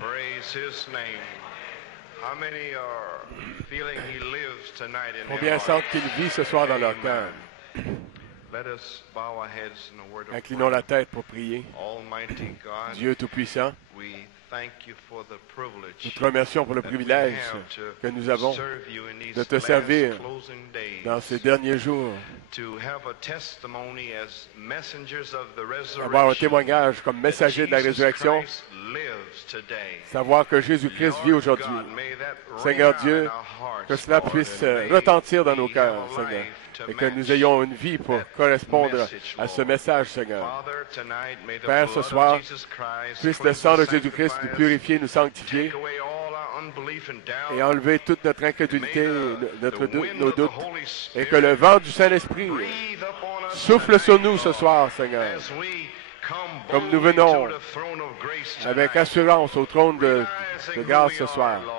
Praise His name. How many are feeling He lives tonight in their Combien sentent qu'il vit ce soir dans leur cœur? Let us bow our heads in a word of Inclinons la prayer. tête pour prier. Almighty God, Dieu Tout-Puissant, we thank you for the privilege nous te remercions pour le that we privilège have to que nous avons serve you in these de te last servir closing days, dans ces derniers jours, to have a testimony as messengers of the avoir un resurrection témoignage comme messager de la that Jesus résurrection, Christ lives today. savoir que Jésus-Christ vit Lord aujourd'hui. God, may that ring Seigneur out Dieu, in our hearts, que cela Lord, puisse and may retentir dans nos we cœurs, have a Seigneur, life to et que nous match ayons une vie pour that correspondre message, à ce Lord. message, Seigneur. Father, tonight, may the Père, blood ce of soir, Jesus Christ puisse le cleanse sang de us, Jésus-Christ nous sanctify us, purifier, nous sanctifier take away all our unbelief and doubt, et enlever toute notre and incrédulité, may the wind nos of the doutes, Holy et que le Spirit vent du Saint-Esprit breathe upon us souffle sur tonight, nous ce Lord, soir, Seigneur, as we come comme nous boldly venons to the throne of grace avec tonight, assurance au trône de realizing who grâce we ce are, soir, Lord,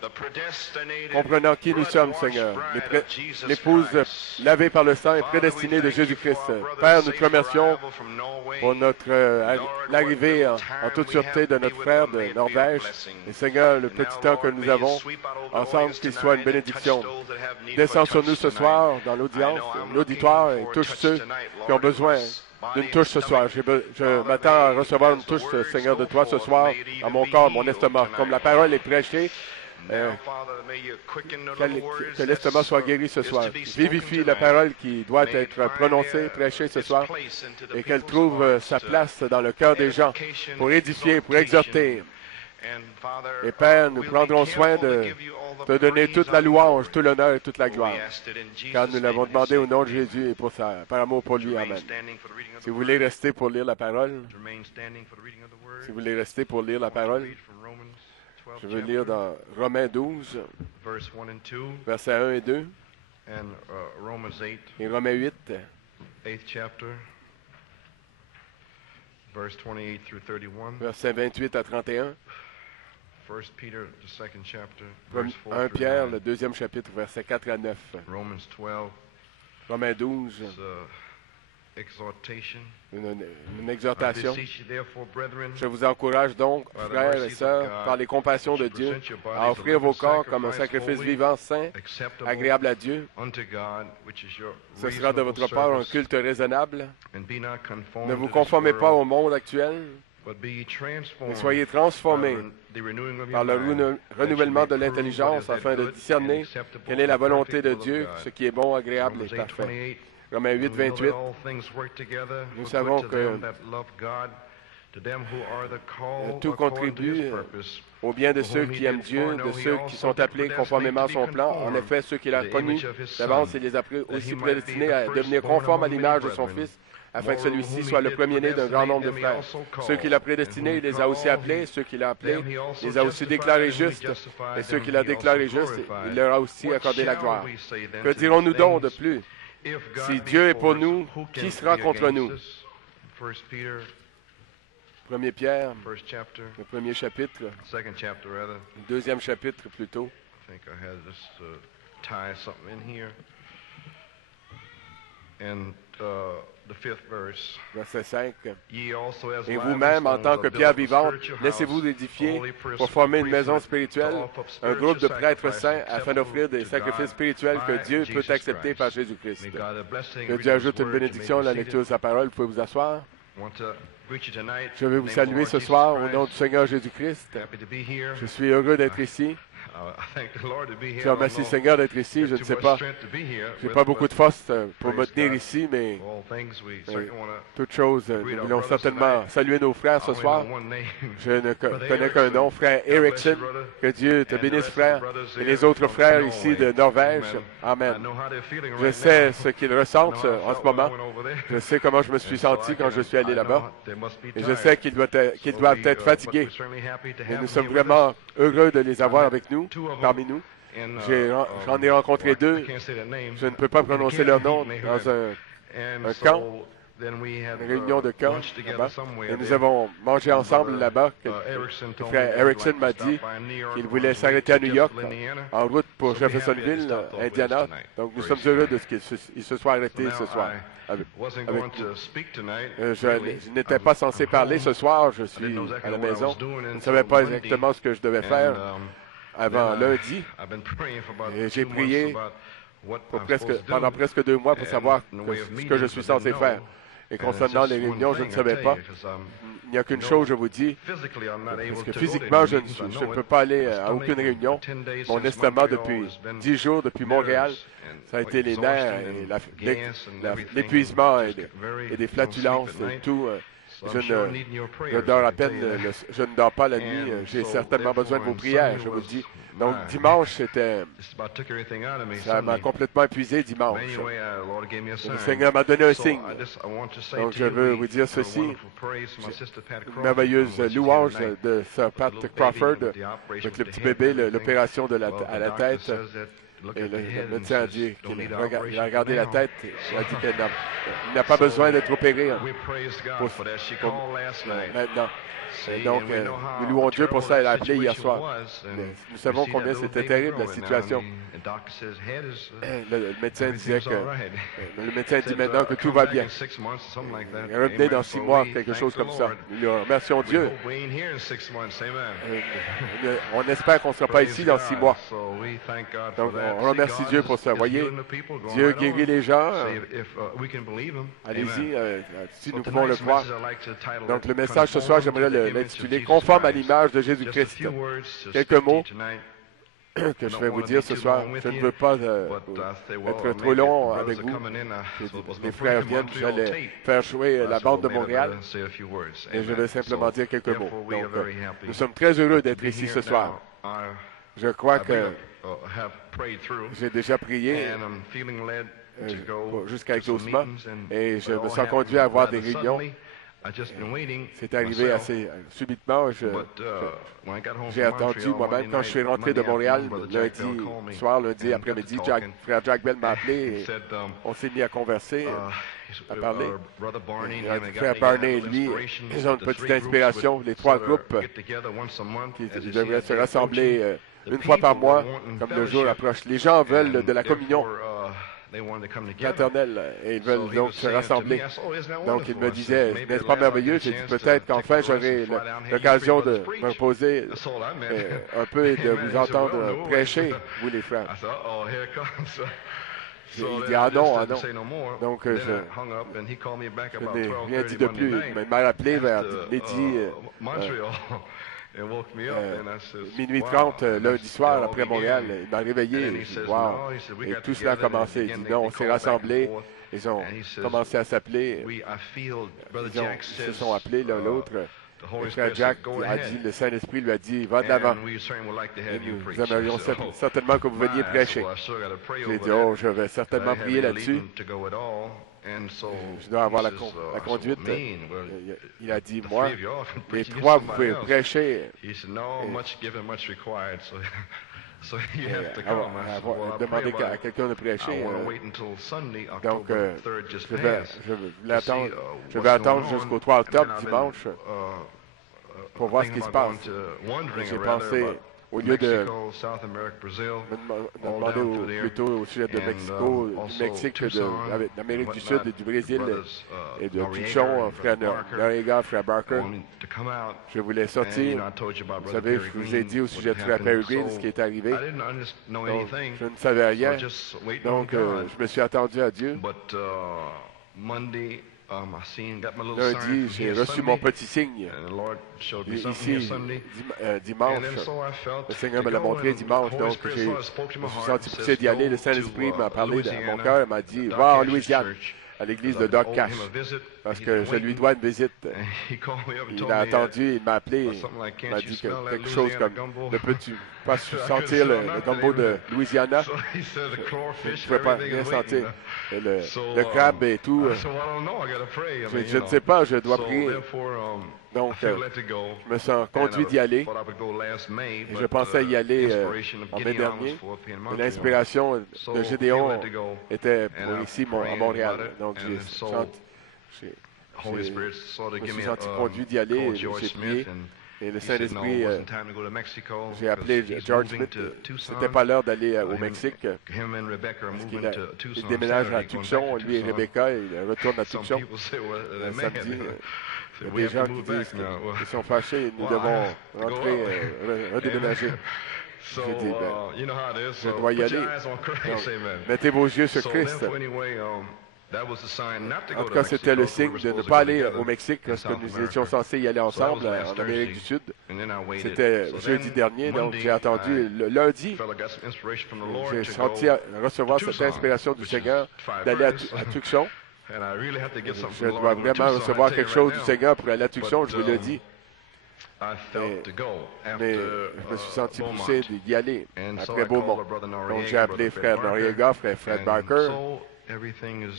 the predestinated, comprenant qui nous sommes, blood-washed Seigneur, bride of Jesus l'épouse Christ. lavée par le sang et Father, we prédestinée de thank you Jésus-Christ. for our brother's Père, nous te safe remercions arrival from Norway. pour notre Lord, l'arrivée what en little toute time we sûreté have de to be notre with frère them, may de it be a Norvège. blessing. Et Seigneur, le And petit now, temps que Lord, nous may you avons sweep out over the ensemble, audience qu'il soit une tonight and bénédiction. touch those that have need of a Descends sur touch nous ce tonight. soir dans I l'audience, know I'm l'auditoire, looking et for a touche touch ceux tonight, qui ont Lord, in besoin my body d'une and touche ce soir. stomach. Je Father, m'attends à may, recevoir as une the touche, words Seigneur, de go toi ce forth, soir, may it dans even mon be corps, mon healed estomac. tonight, Comme la Lord. parole est prêchée, Now, Father, may you quicken the que little words l'estomac that's, soit guéri ce is soir. to be spoken Vivifie la tonight. parole qui doit May it être find prononcée, prêchée ce its soir, place into the et qu'elle people's trouve hearts sa to place dans le cœur des gens edification, pour édifier, pour exhorter. And Father, Et Père, nous we'll be prendrons soin careful to de give you all the te donner praise, toute la honor, and louange, glory. tout l'honneur et toute la For we gloire. asked it in Jesus' Car nous l'avons name, demandé au his nom de name. Jésus et par amour pour lui. Remain Amen. standing for the reading of Si the vous voulez word. rester pour lire la parole, Remain standing for the reading of the word. si vous voulez rester pour lire la I want to parole, read from Romans 12 je veux lire dans Romains 12, verse 1 and 2, versets 1 et 2, and Romans 8, et Romains 8, 8th chapter, verse 28 through 31. versets 28 à 31, 1 Peter, the second chapter, verse 4 1 through Pierre, 9. le deuxième chapitre, versets 4 à 9, Romans 12 Romains 12, is exhortation. une I exhortation. beseech you therefore, brethren, Je vous encourage donc, by the frères et mercies of sœurs, God, par les compassions de that you Dieu, present your bodies à a offrir vos living corps comme un sacrifice, sacrifice holy, vivant, saint, acceptable agréable à Dieu. unto God, which is your Ce sera de reasonable votre part un service. culte raisonnable. And be not conformed Ne vous to this conformez pas au world, monde actuel, but be ye transformed mais soyez by transformés the renewing of par your le mind, that you renouvellement may de prove what l'intelligence is that afin de good discerner and acceptable quelle est la and volonté perfect de will of Dieu, God. ce qui est bon, agréable Romans et parfait. 8:28. Romains 8, And we know that 28. all things work together Nous for savons good to que them that love God, to them who are the called tout according to his contribue purpose. au bien de For ceux whom he qui aiment did Dieu, de foreknow, he ceux qui also sont did appelés predestinate conformément à to son be plan. En conformed effet, ceux qu'il a to the connus image of his d'avance, Son, il les a that he aussi might prédestinés be à the devenir firstborn conformes à among l'image many de son brethren. Fils, afin que Moreover, celui-ci whom soit he le did premier-né d'un grand nombre de predestinate, them he frères. also called. Ceux qu'il a And whom prédestinés, he il les a aussi called, appelés. Ceux qu'il a appelés, them he also il les a aussi justified, déclarés and whom he justes. justified, Et ceux them qu'il a he déclarés also justes, glorified. il leur a aussi What accordé la shall gloire. we say then Que to these dirons-nous donc de things? plus? If God Si be Dieu est for pour us, nous, who qui can sera be contre against nous? us? 1 Peter, 1 Pierre, first chapter, le premier chapitre, second chapter rather. le deuxième chapitre plutôt. I think I had just to tie something in here. And the fifth verse. Verset 5. Ye also as Et lively vous-même, en stones tant are que built pierre up a vivante, spiritual house, laissez-vous a édifier holy pour former une maison priesthood, spirituelle, to offer up un groupe de spiritual prêtres sacrifices saints, afin acceptable d'offrir des to sacrifices God spirituels que by Dieu peut Jesus accepter par Christ. Jésus-Christ. May God have blessing Que in Dieu reading ajoute His une word. You may bénédiction be à la seated. lecture de sa parole. Vous pouvez vous asseoir. I want to greet you tonight. Je vais In vous the name of saluer Lord ce Jesus soir au Christ. nom du Seigneur Jésus-Christ. Happy to be here. Je suis heureux d'être ici. I thank the Lord to be here. Je remercie le Seigneur d'être ici. Je ne sais pas, j'ai pas beaucoup de force pour me tenir ici, mais toute chose, nous voulons certainement saluer nos frères ce soir. Je ne connais qu'un nom, frère Erickson. Que Dieu te bénisse, frère, et les autres frères ici de Norvège. Amen. Je sais ce qu'ils ressentent en ce moment. Je sais comment je me suis senti quand je suis allé là-bas. Et je sais qu'ils doivent être fatigués. Et nous sommes vraiment heureux de les avoir avec nous, parmi nous. J'en ai rencontré deux. Je ne peux pas prononcer leur nom dans un camp. une réunion de camp là-bas. Et nous avons mangé ensemble là-bas. Le frère Erickson m'a dit qu'il voulait s'arrêter à New York, en route pour Jeffersonville, Indiana. Donc nous sommes heureux de ce qu'il se soit arrêté ce soir. Avec je n'étais pas censé parler ce soir, je suis à la maison. Je ne savais pas exactement ce que je devais faire avant lundi. Et j'ai prié pendant presque 2 mois pour savoir ce que je suis censé faire. Et concernant les réunions, je ne savais pas. Il n'y a qu'une chose, je vous dis, parce que physiquement, je ne peux pas aller à aucune réunion. Mon estomac, depuis 10 jours, depuis Montréal, ça a été les nerfs et l'épuisement et des flatulences et tout. Je dors à peine, je ne dors pas la nuit. J'ai certainement besoin de vos prières, je vous le dis. Donc, dimanche, ça m'a complètement épuisé dimanche. Le Seigneur m'a donné un signe. Donc, je veux vous dire ceci. Une merveilleuse louange de Sir Pat Crawford avec le petit bébé, l'opération à la tête. Et le médecin a dit qu'il a regardé la tête. Il a dit qu'il n'a pas besoin d'être opéré maintenant. Donc, nous louons Dieu pour ça. Il a appelé hier soir. Nous savons combien c'était terrible, la situation. Le médecin disait le médecin dit maintenant que tout va bien. Revenez dans 6 mois, quelque chose comme ça. Nous remercions Dieu. On espère qu'on ne sera pas ici dans 6 mois. Donc, on remercie Dieu pour ça. Voyez, Dieu guérit les gens. Allez-y, si nous pouvons le croire. Donc, le message ce soir, j'aimerais l'intituler « Conforme à l'image de Jésus-Christ ». Quelques mots que je vais vous dire ce soir. Je ne veux pas être trop long avec vous. Les frères viennent, j'allais faire jouer la bande de Montréal. Et je vais simplement dire quelques mots. Donc, nous sommes très heureux d'être ici ce soir. Je crois que j'ai déjà prié jusqu'à exaucement et je me sens conduit à avoir des réunions. C'est arrivé assez subitement. J'ai attendu moi-même. Quand je suis rentré de Montréal lundi soir, lundi après-midi, frère Jack Bell m'a appelé et on s'est mis à converser, à parler. Frère Barney et lui, ils ont une petite inspiration. Les 3 groupes qui devraient se rassembler une fois par mois, comme le jour approche. Les gens veulent de la communion fraternelle et ils veulent donc se rassembler. Donc, il me disait, n'est-ce pas merveilleux? J'ai dit, peut-être qu'enfin j'aurai l'occasion de me reposer un peu et de vous entendre prêcher, vous les frères. Il dit, ah non. Donc, je n'ai rien dit de plus. Il m'a rappelé vers midi. Minuit 30, lundi soir, après Montréal, il m'a réveillé et j'ai dit, wow. Et tout cela a commencé. Il dit, non, on s'est rassemblés. Ils ont commencé à s'appeler. Ils se sont appelés l'un l'autre. Le frère Jack a dit, le Saint-Esprit lui a dit, va de l'avant. Et nous aimerions certainement que vous veniez prêcher. J'ai dit, oh, je vais certainement prier là-dessus. Je dois avoir la conduite. Il a dit, moi, les 3, vous pouvez prêcher. Demander à quelqu'un de prêcher. Donc, je vais attendre jusqu'au 3 octobre, dimanche, pour voir ce qui se passe. J'ai pensé, au lieu de me demander plutôt au sujet de Mexico, du Mexique, de l'Amérique du Sud, du Brésil et de Pichon, frère Noriega, frère Barker, je voulais sortir. Vous savez, je vous ai dit au sujet de frère Peregrine ce qui est arrivé. Donc, je ne savais rien. Donc, je me suis attendu à Dieu. Lundi, j'ai reçu mon petit signe. Ici, dimanche, le Seigneur me l'a montré dimanche, donc je me suis senti poussé d'y aller. Le Saint-Esprit m'a parlé à mon cœur, m'a dit, va en Louisiane, à l'église de Doug Cash, parce que je lui dois une visite. Il a attendu, il m'a appelé, il m'a dit quelque chose comme, ne peux-tu pas sentir le gumbo de Louisiana? Je ne pouvais pas rien sentir. Le crabe et tout. Je ne sais pas, je dois prier. Donc, je me sens conduit d'y aller. Et je pensais y aller en mai dernier. L'inspiration de Gédéon était pour ici, à Montréal. Donc, Je me suis senti conduit d'y aller, j'ai prié. Et le Saint-Esprit, j'ai appelé George Smith. C'était pas l'heure d'aller au Mexique. Il déménage à Tucson, lui et Rebecca, ils retournent à Tucson samedi. Il y a des gens qui disent qu'ils sont fâchés, nous devons rentrer, redéménager. J'ai dit, je dois y aller. Donc, mettez vos yeux sur Christ. En tout cas, c'était le signe de ne pas aller au Mexique parce que nous étions censés y aller ensemble en Amérique du Sud. C'était jeudi dernier, donc j'ai attendu le lundi. J'ai senti recevoir cette inspiration du Seigneur d'aller à Tucson. Je dois vraiment recevoir quelque chose du Seigneur pour aller à Tucson, je vous le dis. Mais je me suis senti poussé d'y aller après Beaumont. Donc j'ai appelé frère Noriega, frère Fred Barker.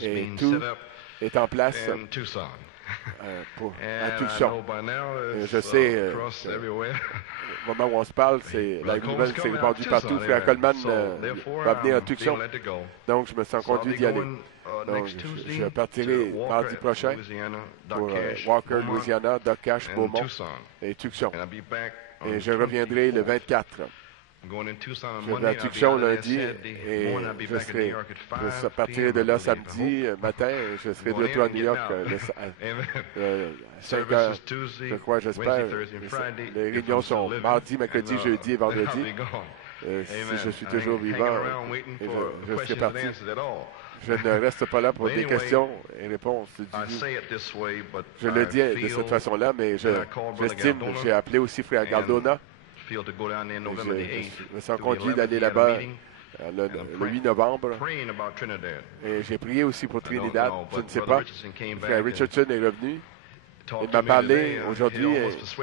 Et tout est en place à Tucson. Je sais, au moment où on se parle, la nouvelle s'est répandue partout. Frère Coleman va venir à Tucson. Donc, je me sens conduit d'y aller. Donc, je partirai mardi prochain pour Walker, Louisiana, Doc Cash, Beaumont et Tucson. Et je reviendrai le 24. Je vais à Tucson lundi et je partirai de là samedi matin. Je serai de retour à New York à 5 heures, je crois, j'espère. Les réunions sont mardi, mercredi, jeudi et vendredi. Si je suis toujours vivant, je serai parti. Je ne reste pas là pour des questions et réponses du tout. Je le dis de cette façon-là, mais j'estime, j'ai appelé aussi frère Galdona. Je me sens conduit d'aller là-bas le 8 novembre. Et j'ai prié aussi pour Trinidad. Je ne sais pas. Frère Richardson est revenu. Il m'a parlé aujourd'hui.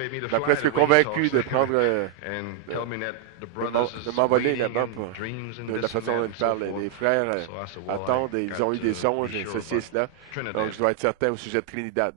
Il m'a presque convaincu de prendre, de m'envoler là-bas de la façon dont il parle. Les frères attendent et ils ont eu des songes et ceci et cela. Donc je dois être certain au sujet de Trinidad.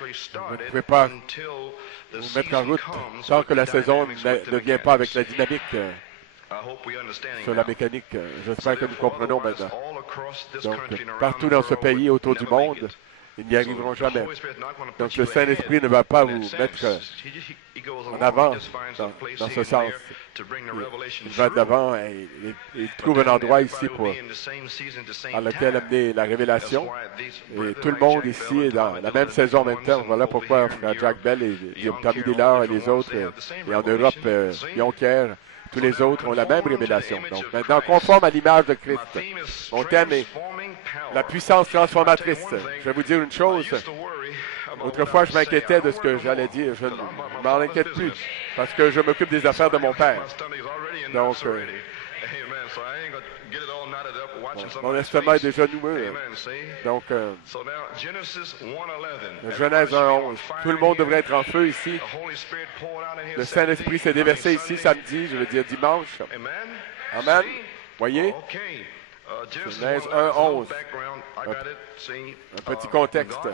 Vous ne pouvez pas vous mettre en route tant que la saison ne vient pas avec la dynamique sur la mécanique. J'espère que nous comprenons maintenant. Donc, partout dans ce pays, autour du monde, ils n'y arriveront jamais. Donc, le Saint-Esprit ne va pas vous mettre en avant dans ce sens. Il va de l'avant et il trouve un endroit ici dans lequel amener la révélation. Et tout le monde ici est dans la même saison en même temps. Voilà pourquoi Jack Bell et Tommy Dillard et les autres, et en Europe, Jonquière, tous les autres ont la même révélation. Donc maintenant, conforme à l'image de Christ. Mon thème est la puissance transformatrice. Je vais vous dire une chose. Autrefois, je m'inquiétais de ce que j'allais dire. Je ne m'en inquiète plus parce que je m'occupe des affaires de mon père. Donc, mon estomac est déjà noueux. Donc, Genèse 1:11. Tout le monde devrait être en feu ici. Le Saint-Esprit s'est déversé ici samedi, je veux dire dimanche. Amen. Voyez? Genèse 1:11. Un petit contexte.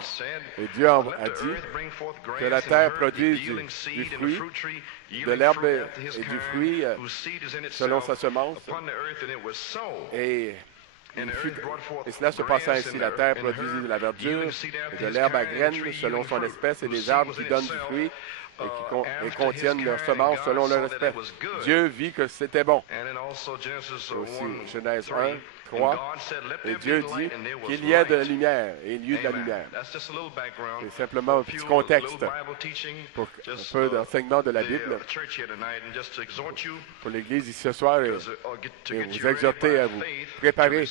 Et Dieu a dit que la terre produise du fruit, de l'herbe et du fruit selon sa semence. Et cela se passait ainsi. La terre produisit de la verdure et de l'herbe à graines selon son espèce et des arbres qui donnent du fruit et contiennent leur semence selon leur espèce. Dieu vit que c'était bon. C'est aussi Genèse 1, 3. Et Dieu dit qu'il y ait de la lumière et il y eut de la lumière. C'est simplement un petit contexte pour un peu d'enseignement de la Bible pour l'Église ici ce soir et vous exhorter à vous préparer.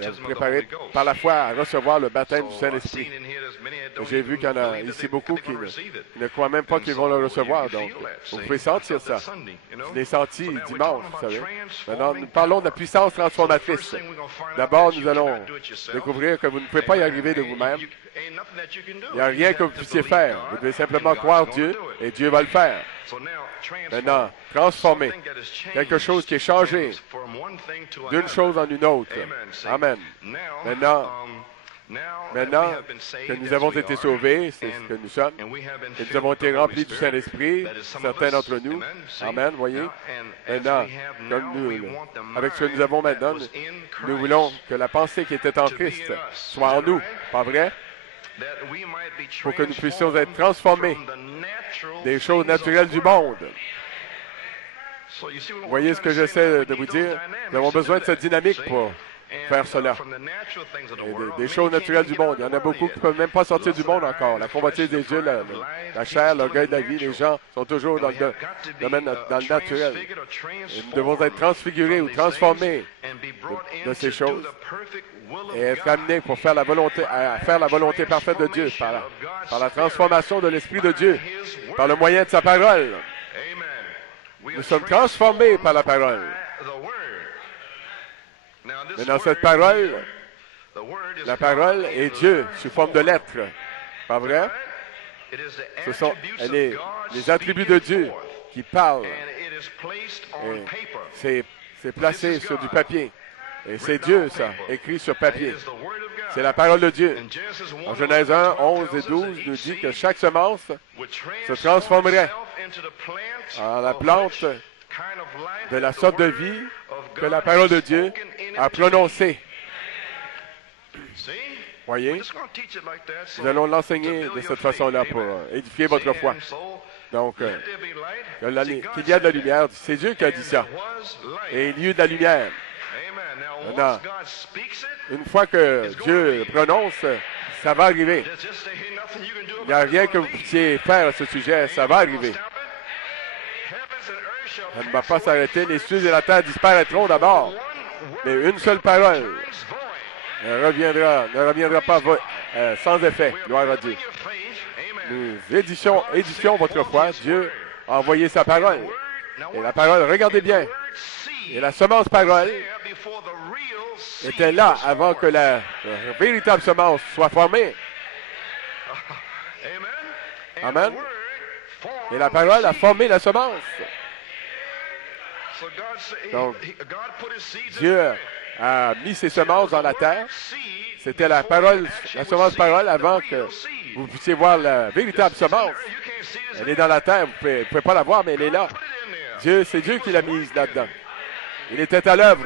Et à vous préparer par la foi à recevoir le baptême du Saint-Esprit. J'ai vu qu'il y en a ici beaucoup qui ne croient même pas qu'ils vont le recevoir. Donc, vous pouvez sentir ça. Je l'ai senti dimanche, vous savez. Maintenant, nous parlons de la puissance transformatrice. D'abord, nous allons découvrir que vous ne pouvez pas y arriver de vous-même. Il n'y a rien que vous puissiez faire. Vous devez simplement croire Dieu et Dieu va le faire. Maintenant, transformer quelque chose qui est changé d'une chose en une autre. Amen. Maintenant que nous avons été sauvés, c'est ce que nous sommes, et nous avons été remplis du Saint-Esprit, certains d'entre nous. Amen, voyez. Maintenant, avec ce que nous avons maintenant, nous voulons que la pensée qui était en Christ soit en nous, pas vrai? Pour que nous puissions être transformés des choses naturelles du monde. Vous voyez ce que j'essaie de vous dire? Nous avons besoin de cette dynamique pour faire cela. Des choses naturelles du monde. Il y en a beaucoup qui ne peuvent même pas sortir du monde encore. La convoitise des yeux, la chair, l'orgueil de la vie, les gens sont toujours dans le domaine, dans le naturel. Et nous devons être transfigurés ou transformés de ces choses et être amenés pour faire la volonté, à faire la volonté parfaite de Dieu par la transformation de l'Esprit de Dieu, par le moyen de sa parole. Nous sommes transformés par la parole. Mais dans cette parole, la parole est Dieu sous forme de lettres. Pas vrai? Ce sont les attributs de Dieu qui parlent. C'est placé sur du papier. Et c'est Dieu, ça, écrit sur papier. C'est la parole de Dieu. En Genèse 1, 11 et 12, nous dit que chaque semence se transformerait en la plante de la sorte de vie que la parole de Dieu a prononcée. Voyez? Nous allons l'enseigner de cette façon-là pour édifier votre foi. Donc, qu'il y a de la lumière, c'est Dieu qui a dit ça. Et il y a eu de la lumière. Maintenant, une fois que Dieu prononce, ça va arriver. Il n'y a rien que vous puissiez faire à ce sujet, ça va arriver. Ça ne va pas s'arrêter. Les cieux et la terre disparaîtront d'abord. Mais une seule parole ne reviendra pas sans effet. Gloire à Dieu. Nous édifions votre foi. Dieu a envoyé sa parole. Et la parole, regardez bien. Et la semence parole était là avant que la véritable semence soit formée. Amen. Et la parole a formé la semence. Donc, Dieu a mis ses semences dans la terre. C'était la parole, la semence parole avant que vous puissiez voir la véritable semence. Elle est dans la terre, vous ne pouvez pas la voir, mais elle est là. C'est Dieu qui l'a mise là-dedans. Il était à l'œuvre.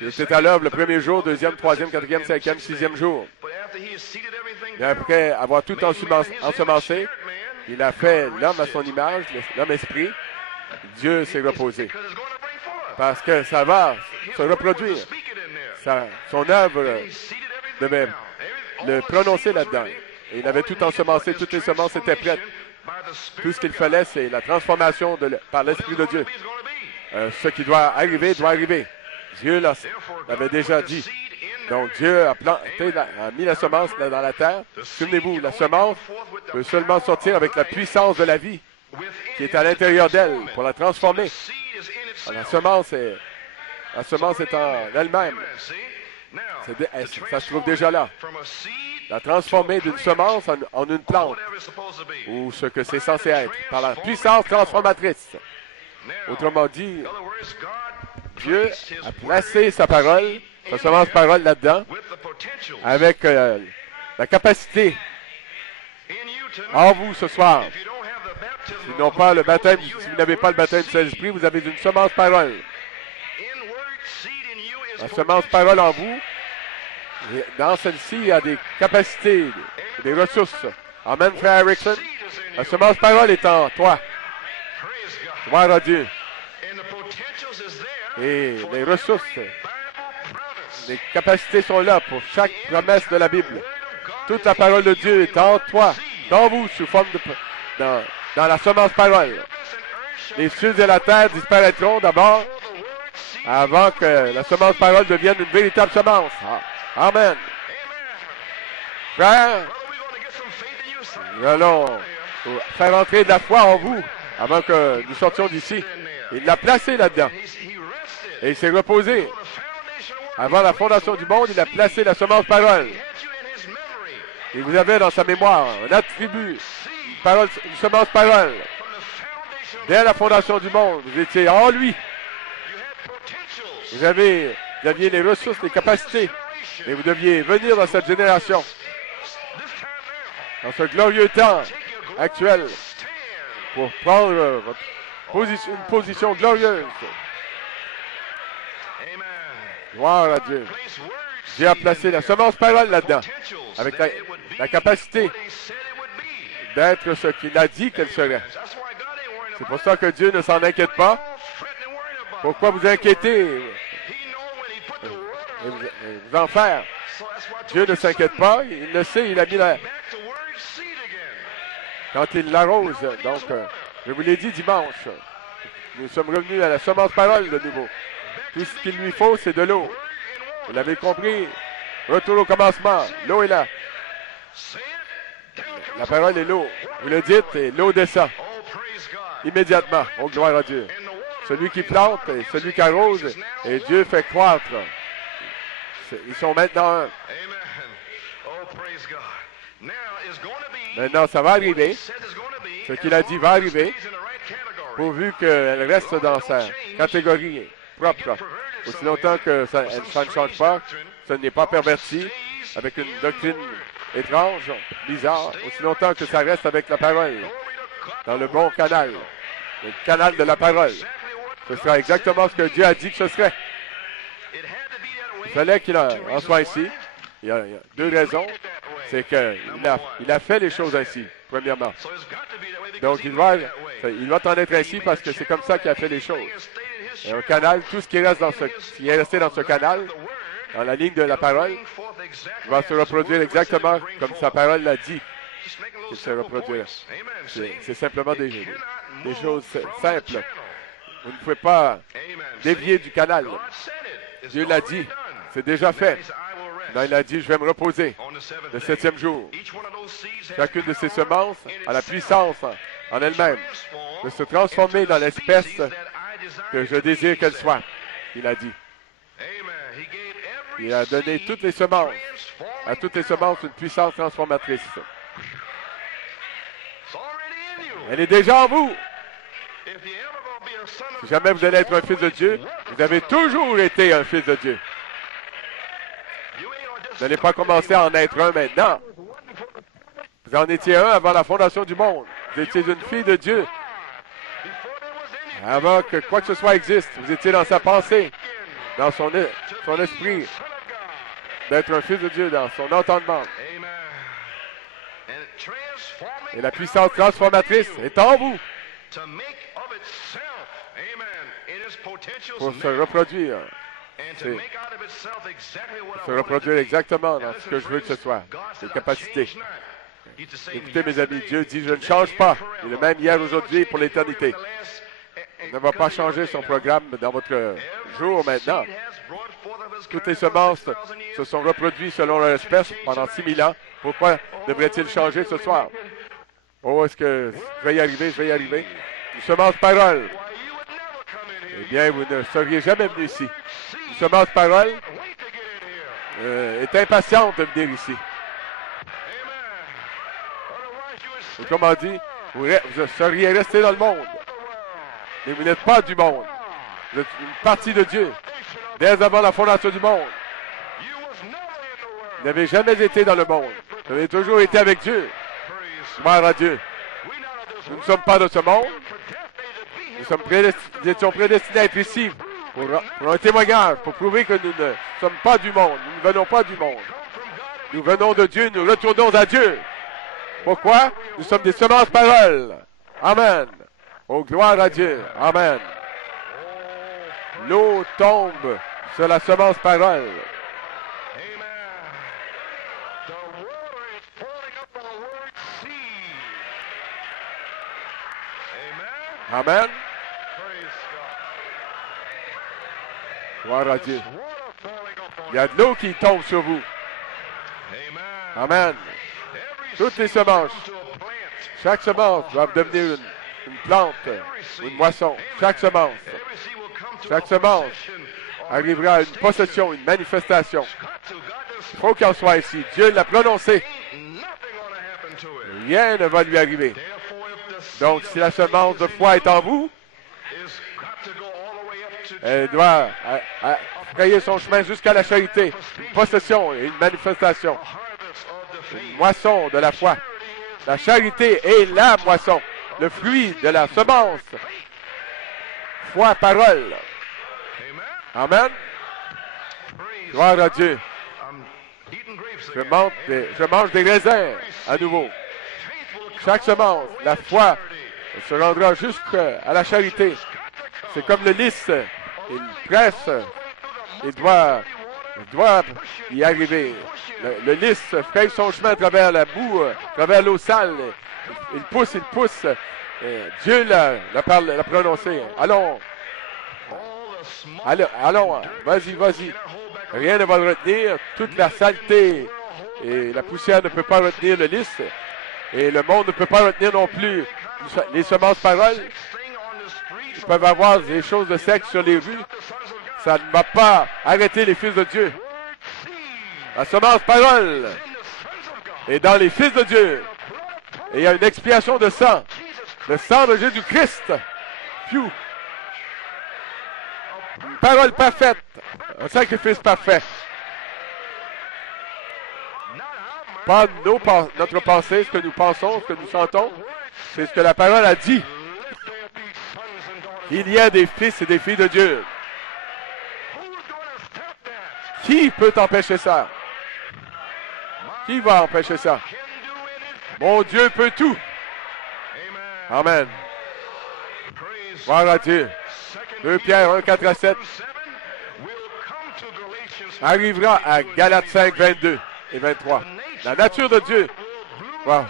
Il était à l'œuvre le premier jour, deuxième, troisième, quatrième, cinquième, sixième jour. Et après avoir tout ensemencé, il a fait l'homme à son image, l'homme esprit. Dieu s'est reposé. Parce que ça va se reproduire. Son œuvre devait le prononcer là-dedans. Et il avait tout ensemencé, toutes les semences étaient prêtes. Tout ce qu'il fallait, c'est la transformation par l'Esprit de Dieu. Ce qui doit arriver, doit arriver. Dieu l'avait déjà dit. Donc Dieu a mis la semence dans la terre. Souvenez-vous, la semence peut seulement sortir avec la puissance de la vie qui est à l'intérieur d'elle pour la transformer. La semence est en elle-même. Ça se trouve déjà là. La transformer d'une semence en une plante, ou ce que c'est censé être, par la puissance transformatrice. Autrement dit, Dieu a placé sa parole, sa semence parole là-dedans, avec la capacité en vous ce soir. Si vous n'avez pas le baptême du Saint-Esprit, vous avez une semence parole. La semence parole en vous, dans celle-ci, il y a des capacités, des ressources. Amen, frère Erickson. La semence parole est en toi. Gloire à Dieu. Et les ressources, les capacités sont là pour chaque promesse de la Bible. Toute la parole de Dieu est en toi, dans vous, sous forme dans la semence parole. Les cieux et la terre disparaîtront d'abord avant que la semence parole devienne une véritable semence. Amen. Frère, nous allons faire entrer de la foi en vous avant que nous sortions d'ici. Il l'a placé là-dedans. Et il s'est reposé. Avant la fondation du monde, il a placé la semence parole. Et vous avez dans sa mémoire un attribut, une semence parole. Dès la fondation du monde, vous étiez en lui. Vous aviez les ressources, les capacités. Et vous deviez venir dans cette génération. Dans ce glorieux temps actuel. Pour prendre une position glorieuse. Gloire à Dieu. Dieu a placé la semence parole là-dedans. Avec la capacité d'être ce qu'il a dit qu'elle serait. C'est pour ça que Dieu ne s'en inquiète pas. Pourquoi vous inquiétez et vous en faire? Dieu ne s'inquiète pas. Il le sait. Il a mis quand il l'arrose. Donc, je vous l'ai dit dimanche. Nous sommes revenus à la semence parole de nouveau. Tout ce qu'il lui faut, c'est de l'eau. Vous l'avez compris. Retour au commencement. L'eau est là. La parole est l'eau. Vous le dites et l'eau descend. Immédiatement. Oh, gloire à Dieu. Celui qui plante et celui qui arrose, et Dieu fait croître. Ils sont maintenant un. Maintenant, ça va arriver. Ce qu'il a dit va arriver, pourvu qu'elle reste dans sa catégorie propre. Aussi longtemps que ça ne change pas, ça n'est pas perverti, avec une doctrine étrange, bizarre, aussi longtemps que ça reste avec la parole, dans le bon canal, le canal de la parole. Ce sera exactement ce que Dieu a dit que ce serait. Il fallait qu'il en soit ainsi. Il y a deux raisons. C'est qu'il a fait les choses ainsi, premièrement. Donc, il doit en être ainsi parce que c'est comme ça qu'il a fait les choses. Et un canal, tout ce qui est resté dans ce canal, dans la ligne de la parole, va se reproduire exactement comme sa parole l'a dit qu'il se reproduira. C'est simplement des choses simples. Vous ne pouvez pas dévier du canal. Dieu l'a dit. C'est déjà fait. Là, il a dit, je vais me reposer le 7e jour. Chacune de ces semences a la puissance en elle-même de se transformer dans l'espèce que je désire qu'elle soit. Il a dit. Il a donné toutes les semences, à toutes les semences une puissance transformatrice. Elle est déjà en vous. Si jamais vous allez être un fils de Dieu, vous avez toujours été un fils de Dieu. Vous n'allez pas commencer à en être un maintenant. Vous en étiez un avant la fondation du monde. Vous étiez une fille de Dieu. Avant que quoi que ce soit existe, vous étiez dans sa pensée, dans son esprit, d'être un fils de Dieu, dans son entendement. Et la puissance transformatrice est en vous pour se reproduire. Se reproduire exactement dans ce que je veux que ce soit. Ses capacités. Écoutez, mes amis, Dieu dit, je ne change pas. Il est le même hier, aujourd'hui et pour l'éternité. Il ne va pas changer son programme dans votre jour maintenant. Toutes les semences se sont reproduites selon leur espèce pendant 6000 ans. Pourquoi devrait-il changer ce soir? Oh, est-ce que je vais y arriver? Je vais y arriver. Une semence parole. Eh bien, vous ne seriez jamais venu ici. Une semence parole est impatiente de venir ici. Autrement dit, vous seriez resté dans le monde. Mais vous n'êtes pas du monde. Vous êtes une partie de Dieu. Dès avant la fondation du monde. Vous n'avez jamais été dans le monde. Vous avez toujours été avec Dieu. Gloire à Dieu. Nous ne sommes pas de ce monde. Nous étions prédestinés à être ici pour un témoignage, pour prouver que nous ne sommes pas du monde. Nous ne venons pas du monde. Nous venons de Dieu, nous retournons à Dieu. Pourquoi? Nous sommes des semences paroles. Amen. Oh, gloire à Dieu. Amen. L'eau tombe sur la semence parole. Amen. Gloire à Dieu. Il y a de l'eau qui tombe sur vous. Amen. Toutes les semences. Chaque semence doit devenir une plante, une moisson. Chaque semence arrivera à une possession, une manifestation. Il faut qu'elle soit ici. Dieu l'a prononcé. Rien ne va lui arriver. Donc, si la semence de foi est en vous, elle doit frayer son chemin jusqu'à la charité, une possession et une manifestation. Une moisson de la foi. La charité est la moisson, le fruit de la semence. Foi, parole. Amen. Gloire à Dieu. Je mange des raisins à nouveau. Chaque semence, la foi se rendra jusqu'à la charité. C'est comme le lys. Il presse. Il doit y arriver. Le lys fraye son chemin à travers la boue, à travers l'eau sale. Il pousse. Dieu l'a prononcé. Allons, vas-y. Rien ne va le retenir. Toute la saleté et la poussière ne peut pas retenir le lys. Et le monde ne peut pas retenir non plus les semences paroles. Ils peuvent avoir des choses de sexe sur les rues. Ça ne va pas arrêter les fils de Dieu. La semence parole est dans les fils de Dieu. Et il y a une expiation de sang. Le sang de Jésus-Christ. Une parole parfaite. Un sacrifice parfait. Pas notre pensée, ce que nous pensons, ce que nous sentons. C'est ce que la parole a dit. Il y a des fils et des filles de Dieu. Qui peut empêcher ça? Qui va empêcher ça? Mon Dieu peut tout. Amen. Gloire à Dieu. 2 Pierre 1, 4 à 7 arrivera à Galates 5, 22 et 23. La nature de Dieu va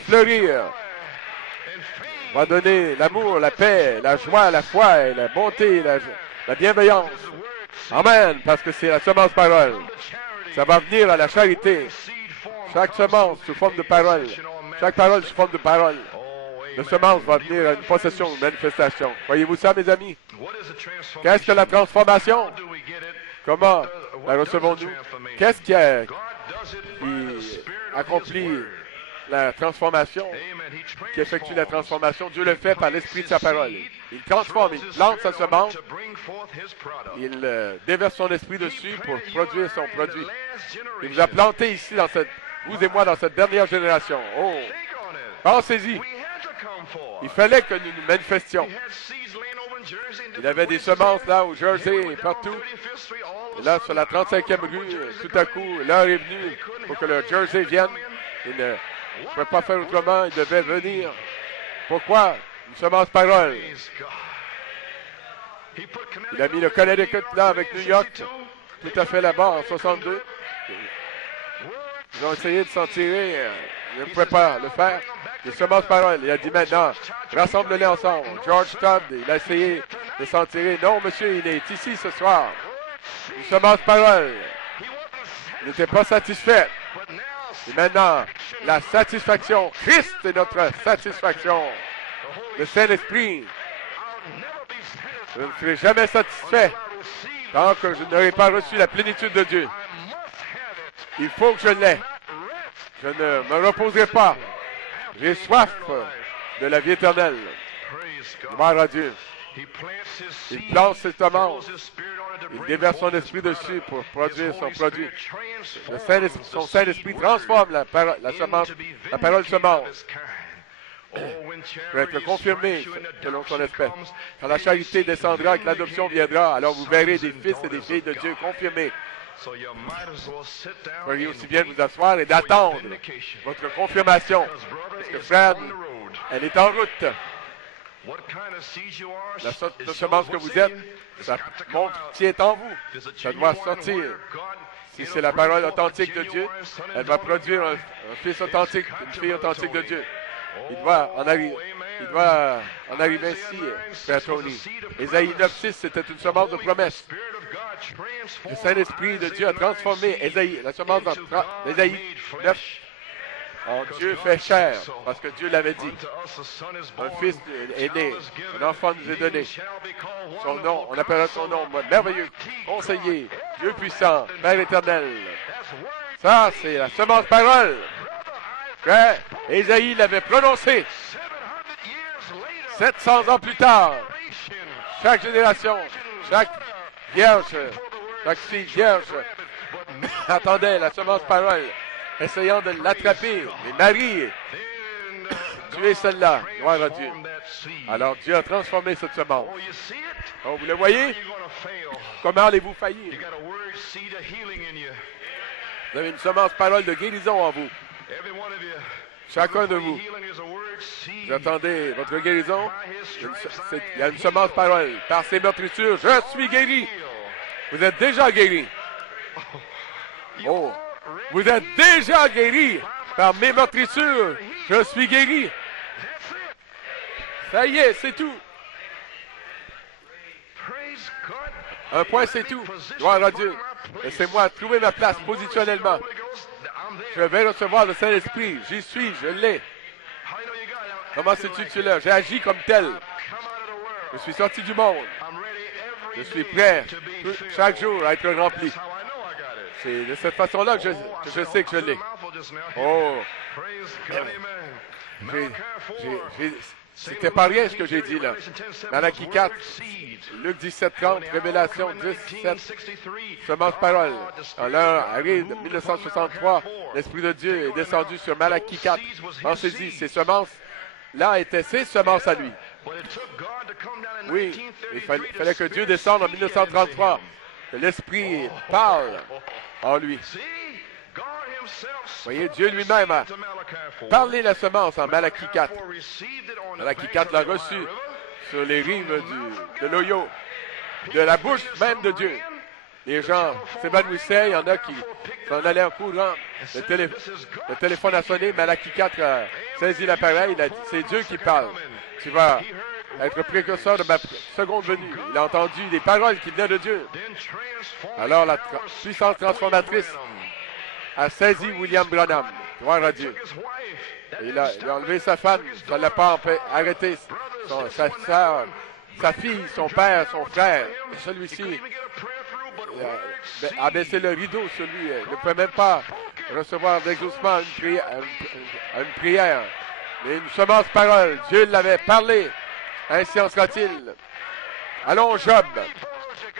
fleurir, va donner l'amour, la paix, la joie, la foi, et la bonté, la bienveillance. Amen, parce que c'est la semence parole. Ça va venir à la charité. Chaque semence sous forme de parole. Chaque parole sous forme de parole. La semence va venir à une possession, une manifestation. Voyez-vous ça, mes amis? Qu'est-ce que la transformation? Comment la recevons-nous? Qu'est-ce qui accomplit la transformation, qui effectue la transformation. Dieu le fait par l'esprit de sa parole. Il transforme, il plante sa semence, il déverse son esprit dessus pour produire son produit. Il vous a planté ici, vous et moi, dans cette dernière génération. Oh! Pensez-y. Il fallait que nous nous manifestions. Il avait des semences là au Jersey et partout. Et là, sur la 35e rue, tout à coup, l'heure est venue pour que le Jersey vienne. Il ne pouvait pas faire autrement, il devait venir. Pourquoi? Une semence parole. Il a mis le Connecticut là avec New York, tout à fait là-bas en 62. Ils ont essayé de s'en tirer. Il ne pouvait pas le faire. Des semences parole. Il a dit maintenant, rassemble-les ensemble. George Stubbs, il a essayé de s'en tirer. Non, monsieur, il est ici ce soir. Une semence parole. Il n'était pas satisfait. Et maintenant, la satisfaction. Christ est notre satisfaction. Le Saint-Esprit. Je ne serai jamais satisfait tant que je n'aurai pas reçu la plénitude de Dieu. Il faut que je l'aie. Je ne me reposerai pas. J'ai soif de la vie éternelle. Gloire à Dieu. Il plante ses semences. Il déverse son esprit dessus pour produire son produit. Son Saint-Esprit transforme la parole semence. Pour être confirmé selon son espèce. Quand la charité descendra et que l'adoption viendra, alors vous verrez des fils et des filles de Dieu confirmés. Vous pourriez aussi bien vous asseoir et d'attendre votre confirmation. Parce que frère, elle est en route. La sorte de semence que vous êtes, ça montre qui est en vous. Ça doit sortir. Si c'est la parole authentique de Dieu, elle va produire un fils authentique, une fille authentique de Dieu. Il doit en arriver ainsi, frère Tony. Ésaïe 9:6, c'était une semence de promesse. Le Saint-Esprit de Dieu a transformé Ésaïe, la semence d'Ésaïe 9. Oh, Dieu fait chair, parce que Dieu l'avait dit. Un fils est né, un enfant nous est donné. Son nom, on appellera son nom merveilleux, conseiller, Dieu puissant, Père éternel. Ça, c'est la semence parole. Que Ésaïe l'avait prononcé 700 ans plus tard. Chaque génération, chaque vierge, chaque fille vierge attendait la semence parole, essayant de l'attraper. Mais Marie, tu es celle-là, gloire à Dieu. Alors Dieu a transformé cette semence. Oh, vous le voyez? Comment allez-vous faillir? Vous avez une semence parole de guérison en vous. Chacun de vous, vous attendez votre guérison. Il y a une semence parole. Par ses meurtrissures, je suis guéri. Vous êtes déjà guéri. Oh, vous êtes déjà guéri. Par mes meurtrissures, je suis guéri. Ça y est, c'est tout. Un point, c'est tout. Gloire à Dieu. Laissez-moi trouver ma place positionnellement. Je vais recevoir le Saint-Esprit. J'y suis, je l'ai. Comment sais-tu que tu l'as? J'ai agi comme tel. Je suis sorti du monde. Je suis prêt chaque jour à être rempli. C'est de cette façon-là que je sais que je l'ai. Oh! C'était pas rien ce que j'ai dit là. Malachie 4, Luc 17:30, Révélation 17, semence parole. À l'heure arrive de 1963, l'Esprit de Dieu est descendu sur Malachie 4. Pensez-y, ces semences-là étaient ses semences à lui. Oui, il fallait que Dieu descende en 1933, que l'Esprit parle en lui. Voyez, Dieu lui-même a parlé la semence en Malachie 4. Malachie 4 l'a reçu sur les rives de l'Ohio, de la bouche même de Dieu. Les gens s'évanouissaient, il y en a qui s'en allaient en courant. Le téléphone a sonné, Malachie 4 a saisi l'appareil, il a dit, c'est Dieu qui parle. Tu vas être précurseur de ma seconde venue. Il a entendu des paroles qui venaient de Dieu. Alors la puissance transformatrice a saisi William Branham. Gloire à Dieu. Il a enlevé sa femme, ça ne l'a pas arrêté. Sa soeur, sa fille, son père, son frère, celui-ci a baissé le rideau sur lui. Il ne pouvait même pas recevoir d'exaucement à une prière. Mais une semence parole, Dieu l'avait parlé. Ainsi en sera-t-il. Allons, Job.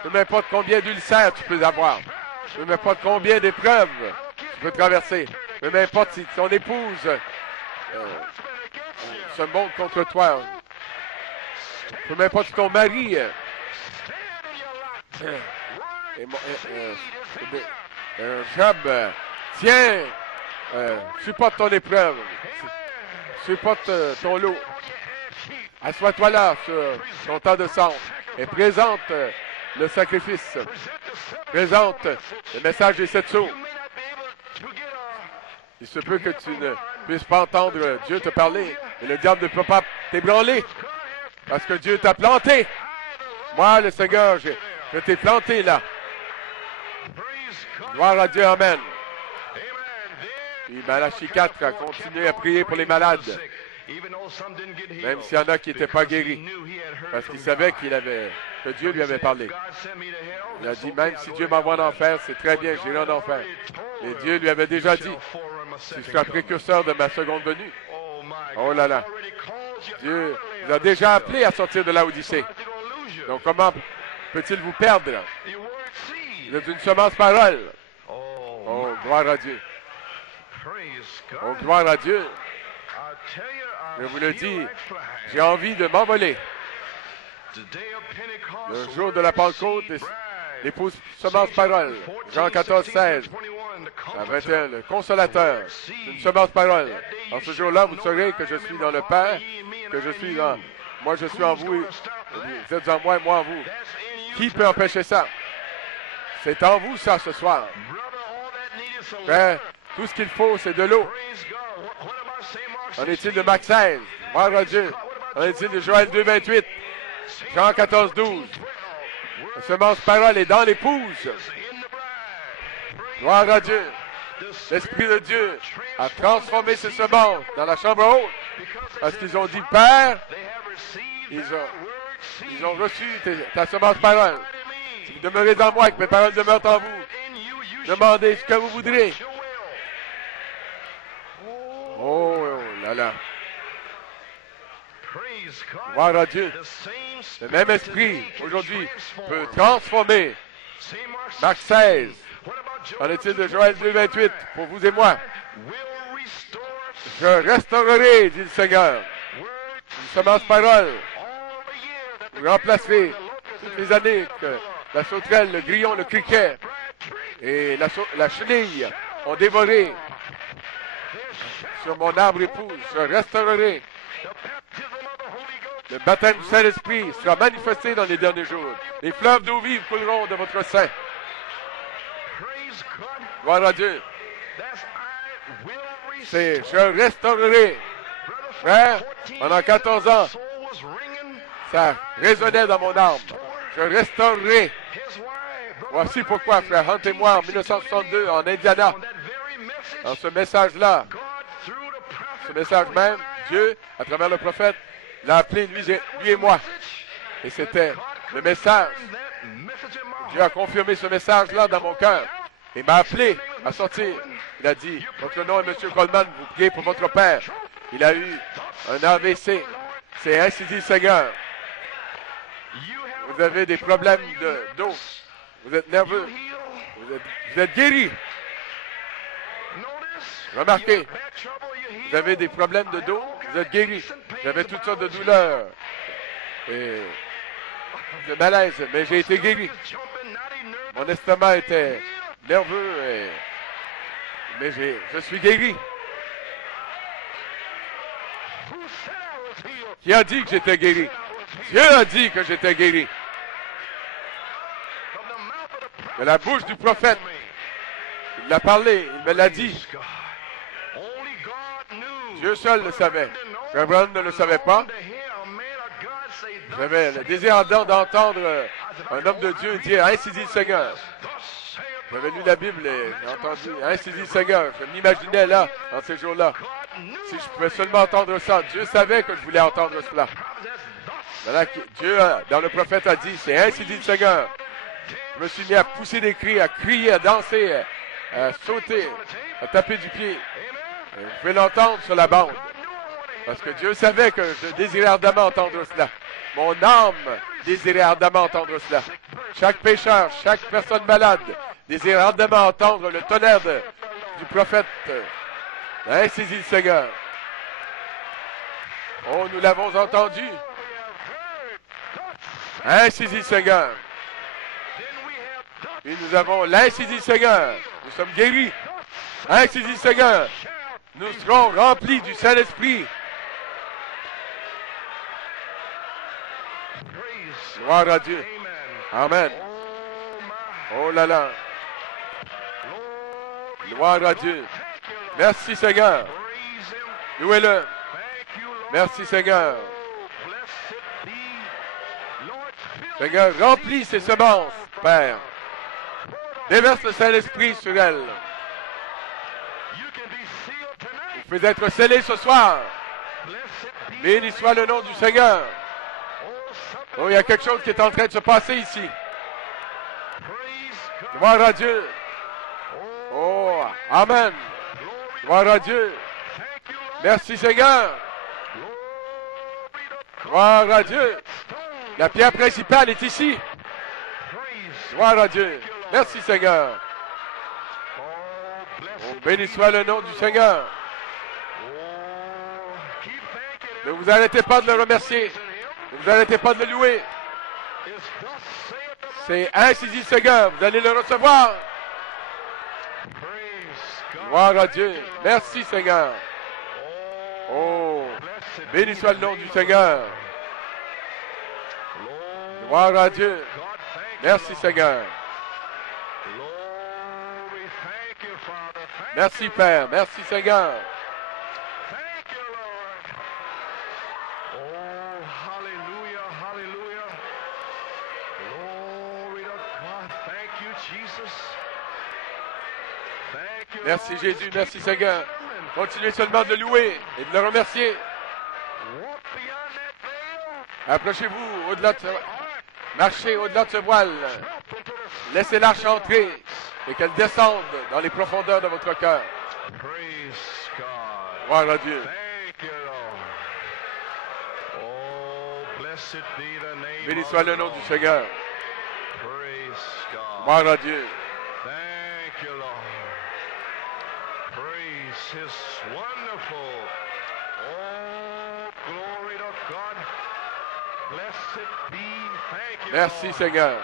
Peu m'importe combien d'ulcères tu peux avoir. Peu m'importe combien d'épreuves tu peux traverser. Peu m'importe si ton épouse se monte contre toi. Peu m'importe si ton mari Job, tiens, supporte ton épreuve. Supporte ton lot. Assois-toi là sur ton temps de sang et présente le sacrifice. Présente le message des 7 sceaux. Il se peut que tu ne puisses pas entendre Dieu te parler et le diable ne peut pas t'ébranler parce que Dieu t'a planté. Moi, le Seigneur, je t'ai planté là. Gloire à Dieu, amen. Puis Malachie 4 a continué à prier pour les malades. Même s'il y en a qui n'étaient pas guéris. Parce qu'il savait que Dieu lui avait parlé. Il a dit, même si Dieu m'envoie en enfer, c'est très bien, j'irai en enfer. Et Dieu lui avait déjà dit, tu seras précurseur de ma seconde venue. Oh là là. Dieu vous a déjà appelé à sortir de l'Odyssée. Donc comment peut-il vous perdre? Vous êtes une semence parole. Oh, gloire à Dieu. Oh, gloire à Dieu. Je vous le dis, j'ai envie de m'envoler. Le jour de la Pentecôte, l'épouse semence parole. Jean 14, 16. La 21, le consolateur. Une semence parole. En ce jour-là, vous saurez que je suis dans le Père, que je suis dans... Moi, je suis en vous, vous êtes en moi et moi en vous. Qui peut empêcher ça? C'est en vous, ça, ce soir. Frère, tout ce qu'il faut, c'est de l'eau. En est-il de Marc 16? Gloire à Dieu. En est-il de Joël 2, 28? Jean 14, 12. La semence parole est dans l'épouse. Gloire à Dieu. L'Esprit de Dieu a transformé ces semences dans la chambre haute. Parce qu'ils ont dit, Père, ils ont reçu ta semence parole. Si vous demeurez en moi et que mes paroles demeurent en vous, demandez ce que vous voudrez. Oh là là. Gloire à Dieu. Le même esprit, aujourd'hui, peut transformer. Marc 16. En est-il de Joël 2, 28, pour vous et moi? Je restaurerai, dit le Seigneur. Une semence parole. Vous remplacerez toutes les années que la sauterelle, le grillon, le criquet et la chenille ont dévoré sur mon arbre épouse. Je restaurerai. Le baptême du Saint-Esprit sera manifesté dans les derniers jours. Les fleuves d'eau vive couleront de votre sein. Gloire à Dieu. C'est je restaurerai. Frère, pendant 14 ans, ça résonnait dans mon âme. Je restaurerai. Voici pourquoi, frère Hunt et moi, en 1962, en Indiana, dans ce message-là, ce message même, Dieu, à travers le prophète, l'a appelé lui et moi. Et c'était le message. Dieu a confirmé ce message-là dans mon cœur. Il m'a appelé à sortir. Il a dit, votre nom est M. Coleman, vous priez pour votre père. Il a eu un AVC. C'est ainsi dit le Seigneur. Vous avez des problèmes d'eau. Vous êtes nerveux. Vous êtes guéri. Remarquez, vous avez des problèmes de dos, vous êtes guéri. Vous avez toutes sortes de douleurs et de malaise, mais j'ai été guéri. Mon estomac était nerveux, mais je suis guéri. Qui a dit que j'étais guéri? Dieu a dit que j'étais guéri. De la bouche du prophète, il l'a parlé, il me l'a dit. Dieu seul le savait. Frère Brown ne le savait pas. J'avais le désir ardent d'entendre un homme de Dieu dire « Ainsi dit le Seigneur ». J'avais lu la Bible et j'ai entendu « Ainsi dit le Seigneur ». Je m'imaginais là, dans ces jours-là. Si je pouvais seulement entendre ça, Dieu savait que je voulais entendre cela. Voilà, Dieu, dans le prophète, a dit « C'est ainsi dit le Seigneur ». Je me suis mis à pousser des cris, à crier, à danser, à sauter. a tapé du pied. Et vous pouvez l'entendre sur la bande. Parce que Dieu savait que je désirais ardemment entendre cela. Mon âme désirait ardemment entendre cela. Chaque pécheur, chaque personne malade désire ardemment entendre le tonnerre du prophète. Ainsi dit le Seigneur. Oh, nous l'avons entendu. Ainsi dit le Seigneur. Et nous avons l'ainsi dit le Seigneur. Nous sommes guéris. Ainsi dit le Seigneur. Nous serons remplis du Saint-Esprit. Gloire à Dieu. Amen. Oh là là. Gloire à Dieu. Merci Seigneur. Louez-le. Merci Seigneur. Seigneur, remplis ces semences, Père. Déverse le Saint-Esprit sur elles. Vous pouvez être scellés ce soir. Béni soit le nom du Seigneur. Oh, il y a quelque chose qui est en train de se passer ici. Gloire à Dieu. Oh, Amen. Gloire à Dieu. Merci Seigneur. Gloire à Dieu. La pierre principale est ici. Gloire à Dieu. Merci Seigneur. Oh, béni soit le nom du Seigneur. Ne vous arrêtez pas de le remercier. Ne vous arrêtez pas de le louer. C'est ainsi dit le Seigneur. Vous allez le recevoir. Gloire à Dieu. Merci Seigneur. Oh, béni soit le nom du Seigneur. Gloire à Dieu. Merci Seigneur. Merci Père. Merci Seigneur. Merci Jésus, merci Seigneur. Continuez seulement de le louer et de le remercier. Approchez-vous au-delà de ce... Marchez au-delà de ce voile. Laissez l'arche entrer et qu'elle descende dans les profondeurs de votre cœur. Gloire à Dieu. Béni soit le nom du Seigneur. Gloire à Dieu. Is wonderful. Oh, glory to God. Blessed be. Thank you. Merci Lord. Seigneur.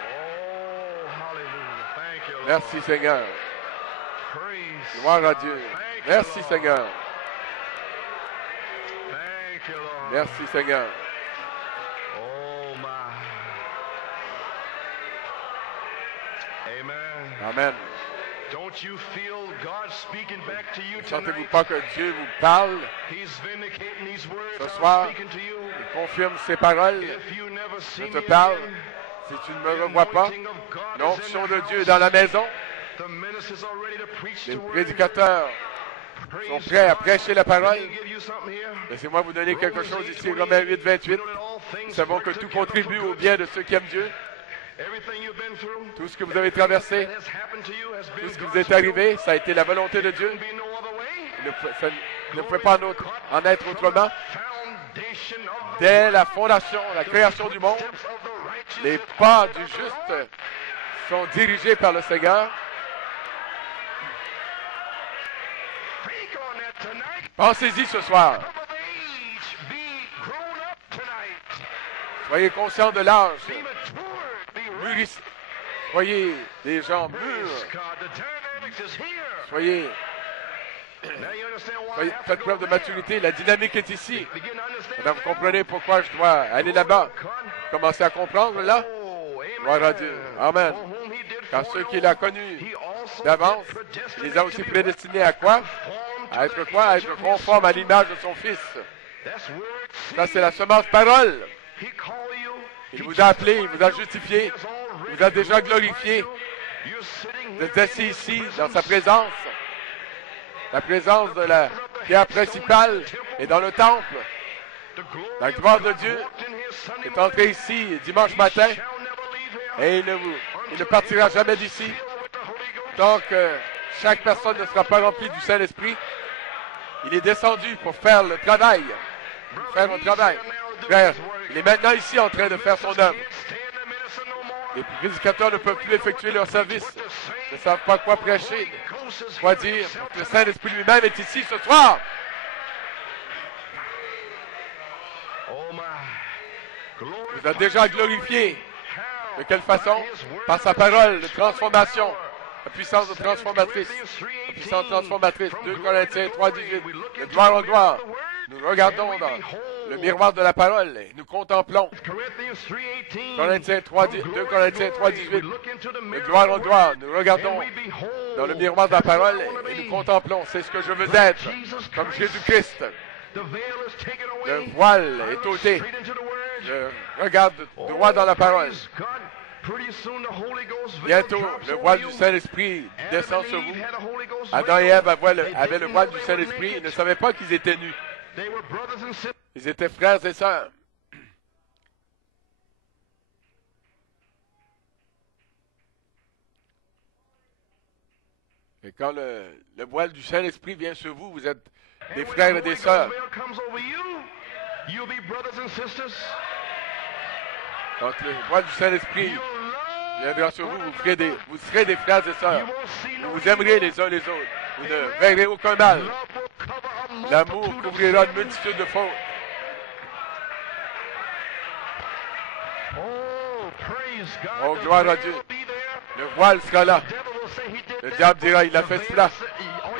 Oh, hallelujah. Thank you, Lord. Merci Seigneur. Praise Gloire à God. Dieu. Thank Merci you, Lord. Seigneur. Thank you, Lord. Merci Seigneur. Oh my. Amen. Amen. Don't you feel God speaking back to you Ne sentez-vous tonight? pas que Dieu vous parle He's vindicating these words ce I'm soir? speaking to you. Il confirme ses paroles. If you never see Je te me parle. again, Si tu ne me revois pas, l'onction de Dieu est dans la maison. the minister's are ready to preach Les the word. prédicateurs Praise sont prêts à God. prêcher la Let parole. me give you something here. Laissez-moi vous donner quelque chose Romans ici, 8, Romains 8, 28. we know that all things Nous savons work que tout together contribue for au good. bien de ceux qui aiment Dieu. Everything you've been through, Tout ce que vous avez traversé, that has happened to you has tout been ce qui vous God's est arrivé, ça a été la volonté de Dieu. will. Be no other way. Ça ne pouvait pas en être autrement. Foundation of the Dès la fondation, la création du monde, steps of the righteous. les pas du juste sont dirigés par le Seigneur. Think on that tonight. Pensez-y ce soir. Come of age, be grown up tonight. Soyez conscients de l'âge. Be matured, be ready. Mûrissez. Soyez des gens Praise mûrs. God, the dynamics is here. Soyez, Now you understand why I have to faites go preuve de there. maturité. La dynamique est ici. Begin to understand Maintenant, vous now. comprenez pourquoi je dois aller là-bas. Commencez à comprendre là. Oh, amen. Gloire à Dieu. Amen. For whom he did Car ceux qu'il a connus he also d'avance, did predestinate il les a to aussi be prédestinés à quoi? conformed to À être the quoi? À image être of his conforme à son. l'image de son Fils. That's word Ça, seed. c'est la semence parole. He called you. Il He vous a appelé, il justified vous a you. justifié, He has already il vous a déjà glorified glorifié. you. You're sitting Vous êtes here assis in his ici, presence. dans sa présence. La présence de la pierre principale est dans le temple. The glory La of gloire de God Dieu walked in here Sunday est entrée ici dimanche He matin shall never leave here et il ne partira jamais d'ici. filled with the Holy Ghost. tant que chaque personne ne sera pas remplie du Saint-Esprit, il est descendu pour faire le travail. Pour faire un travail. Frère, il est maintenant ici en train de faire son œuvre. Les prédicateurs ne peuvent plus effectuer leur service. Ils ne savent pas quoi prêcher, quoi dire. Le Saint-Esprit lui-même est ici ce soir. Il vous a déjà glorifié. De quelle façon? Par sa parole de transformation. La puissance de transformatrice. La puissance transformatrice. 2 Corinthiens 3:18. De gloire en gloire. Nous regardons dans le miroir de la parole et nous contemplons. 2 Corinthiens 3:18. De gloire en gloire. Nous regardons dans le miroir de la parole et nous contemplons. C'est ce que je veux être. Comme Jésus-Christ. Le voile est ôté. Je regarde droit dans la parole. Bientôt, le voile du Saint-Esprit descend sur vous. Adam et Ève avaient le voile du Saint-Esprit. Ils ne savaient pas qu'ils étaient nus. Ils étaient frères et sœurs. Et quand le voile du Saint-Esprit vient sur vous, vous êtes des frères et des sœurs. Quand le voile du Saint-Esprit viendra sur vous, vous serez des frères et sœurs. Vous vous aimerez les uns les autres. Vous ne verrez aucun mal. L'amour couvrira une multitude de fautes. Oh, gloire à Dieu. Le voile sera là. Le diable dira, il a fait cela.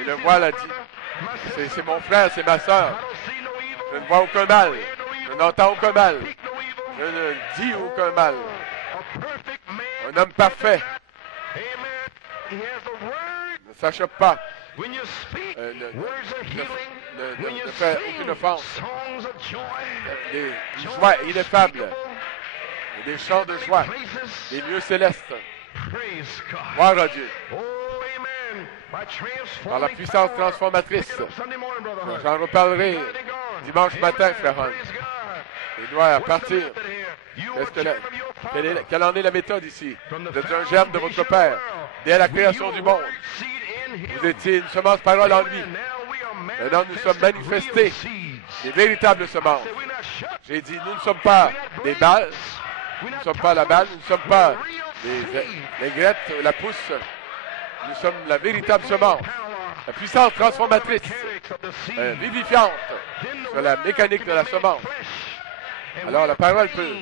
Et le voile a dit, c'est mon frère, c'est ma sœur. Je ne vois aucun mal. Je n'entends aucun mal. Je ne dis aucun mal. Un homme parfait. Ne s'achoppe pas. Ne fait aucune offense. Des joies ineffables. Des chants de joie. Des lieux célestes. Gloire à Dieu. Par la puissance transformatrice. J'en reparlerai dimanche matin, frère Hunt. Il doit partir. Quelle en est la méthode ici? Vous êtes un germe de votre Père. Dès la création du monde, vous étiez une semence parole en lui. Maintenant, nous sommes manifestés des véritables semences. J'ai dit, nous ne sommes pas des balles. Nous ne sommes pas la balle. Nous ne sommes pas les grettes, la pousse. Nous sommes la véritable semence. La puissance transformatrice, vivifiante sur la mécanique de la semence. Alors la parole peut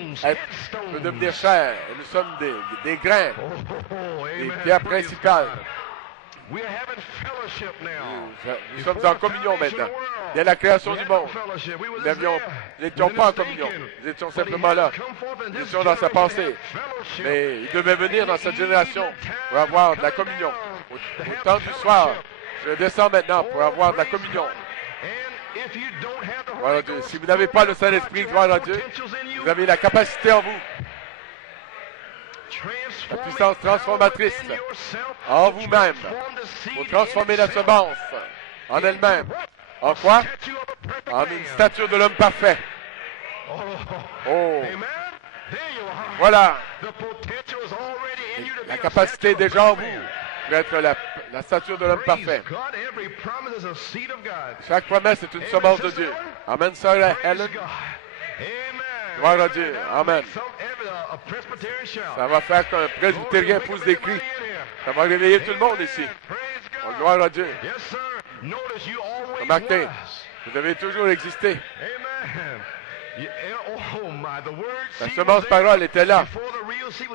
devenir chair. Et nous sommes des grains, des pierres principales. Nous sommes en communion maintenant. Dès la création du monde, nous n'étions pas en communion. Nous étions simplement là. Nous étions dans sa pensée. Mais il devait venir dans cette génération pour avoir de la communion. Au temps du soir, je descends maintenant pour avoir de la communion. Gloire à Dieu. Si vous n'avez pas le Saint-Esprit, gloire à Dieu, vous avez la capacité en vous. La puissance transformatrice en vous-même pour transformer la semence en elle-même. En quoi? En une stature de l'homme parfait. Oh! Voilà! La capacité est déjà en vous pour être la stature de l'homme parfait. Chaque promesse est une semence de Dieu. Amen, sœur Helen. Gloire à Dieu. Amen. Ça va faire qu'un presbytérien pousse des cris. Ça va réveiller tout le monde ici. Oh, gloire à Dieu. Remarquez, vous avez toujours existé. La semence parole était là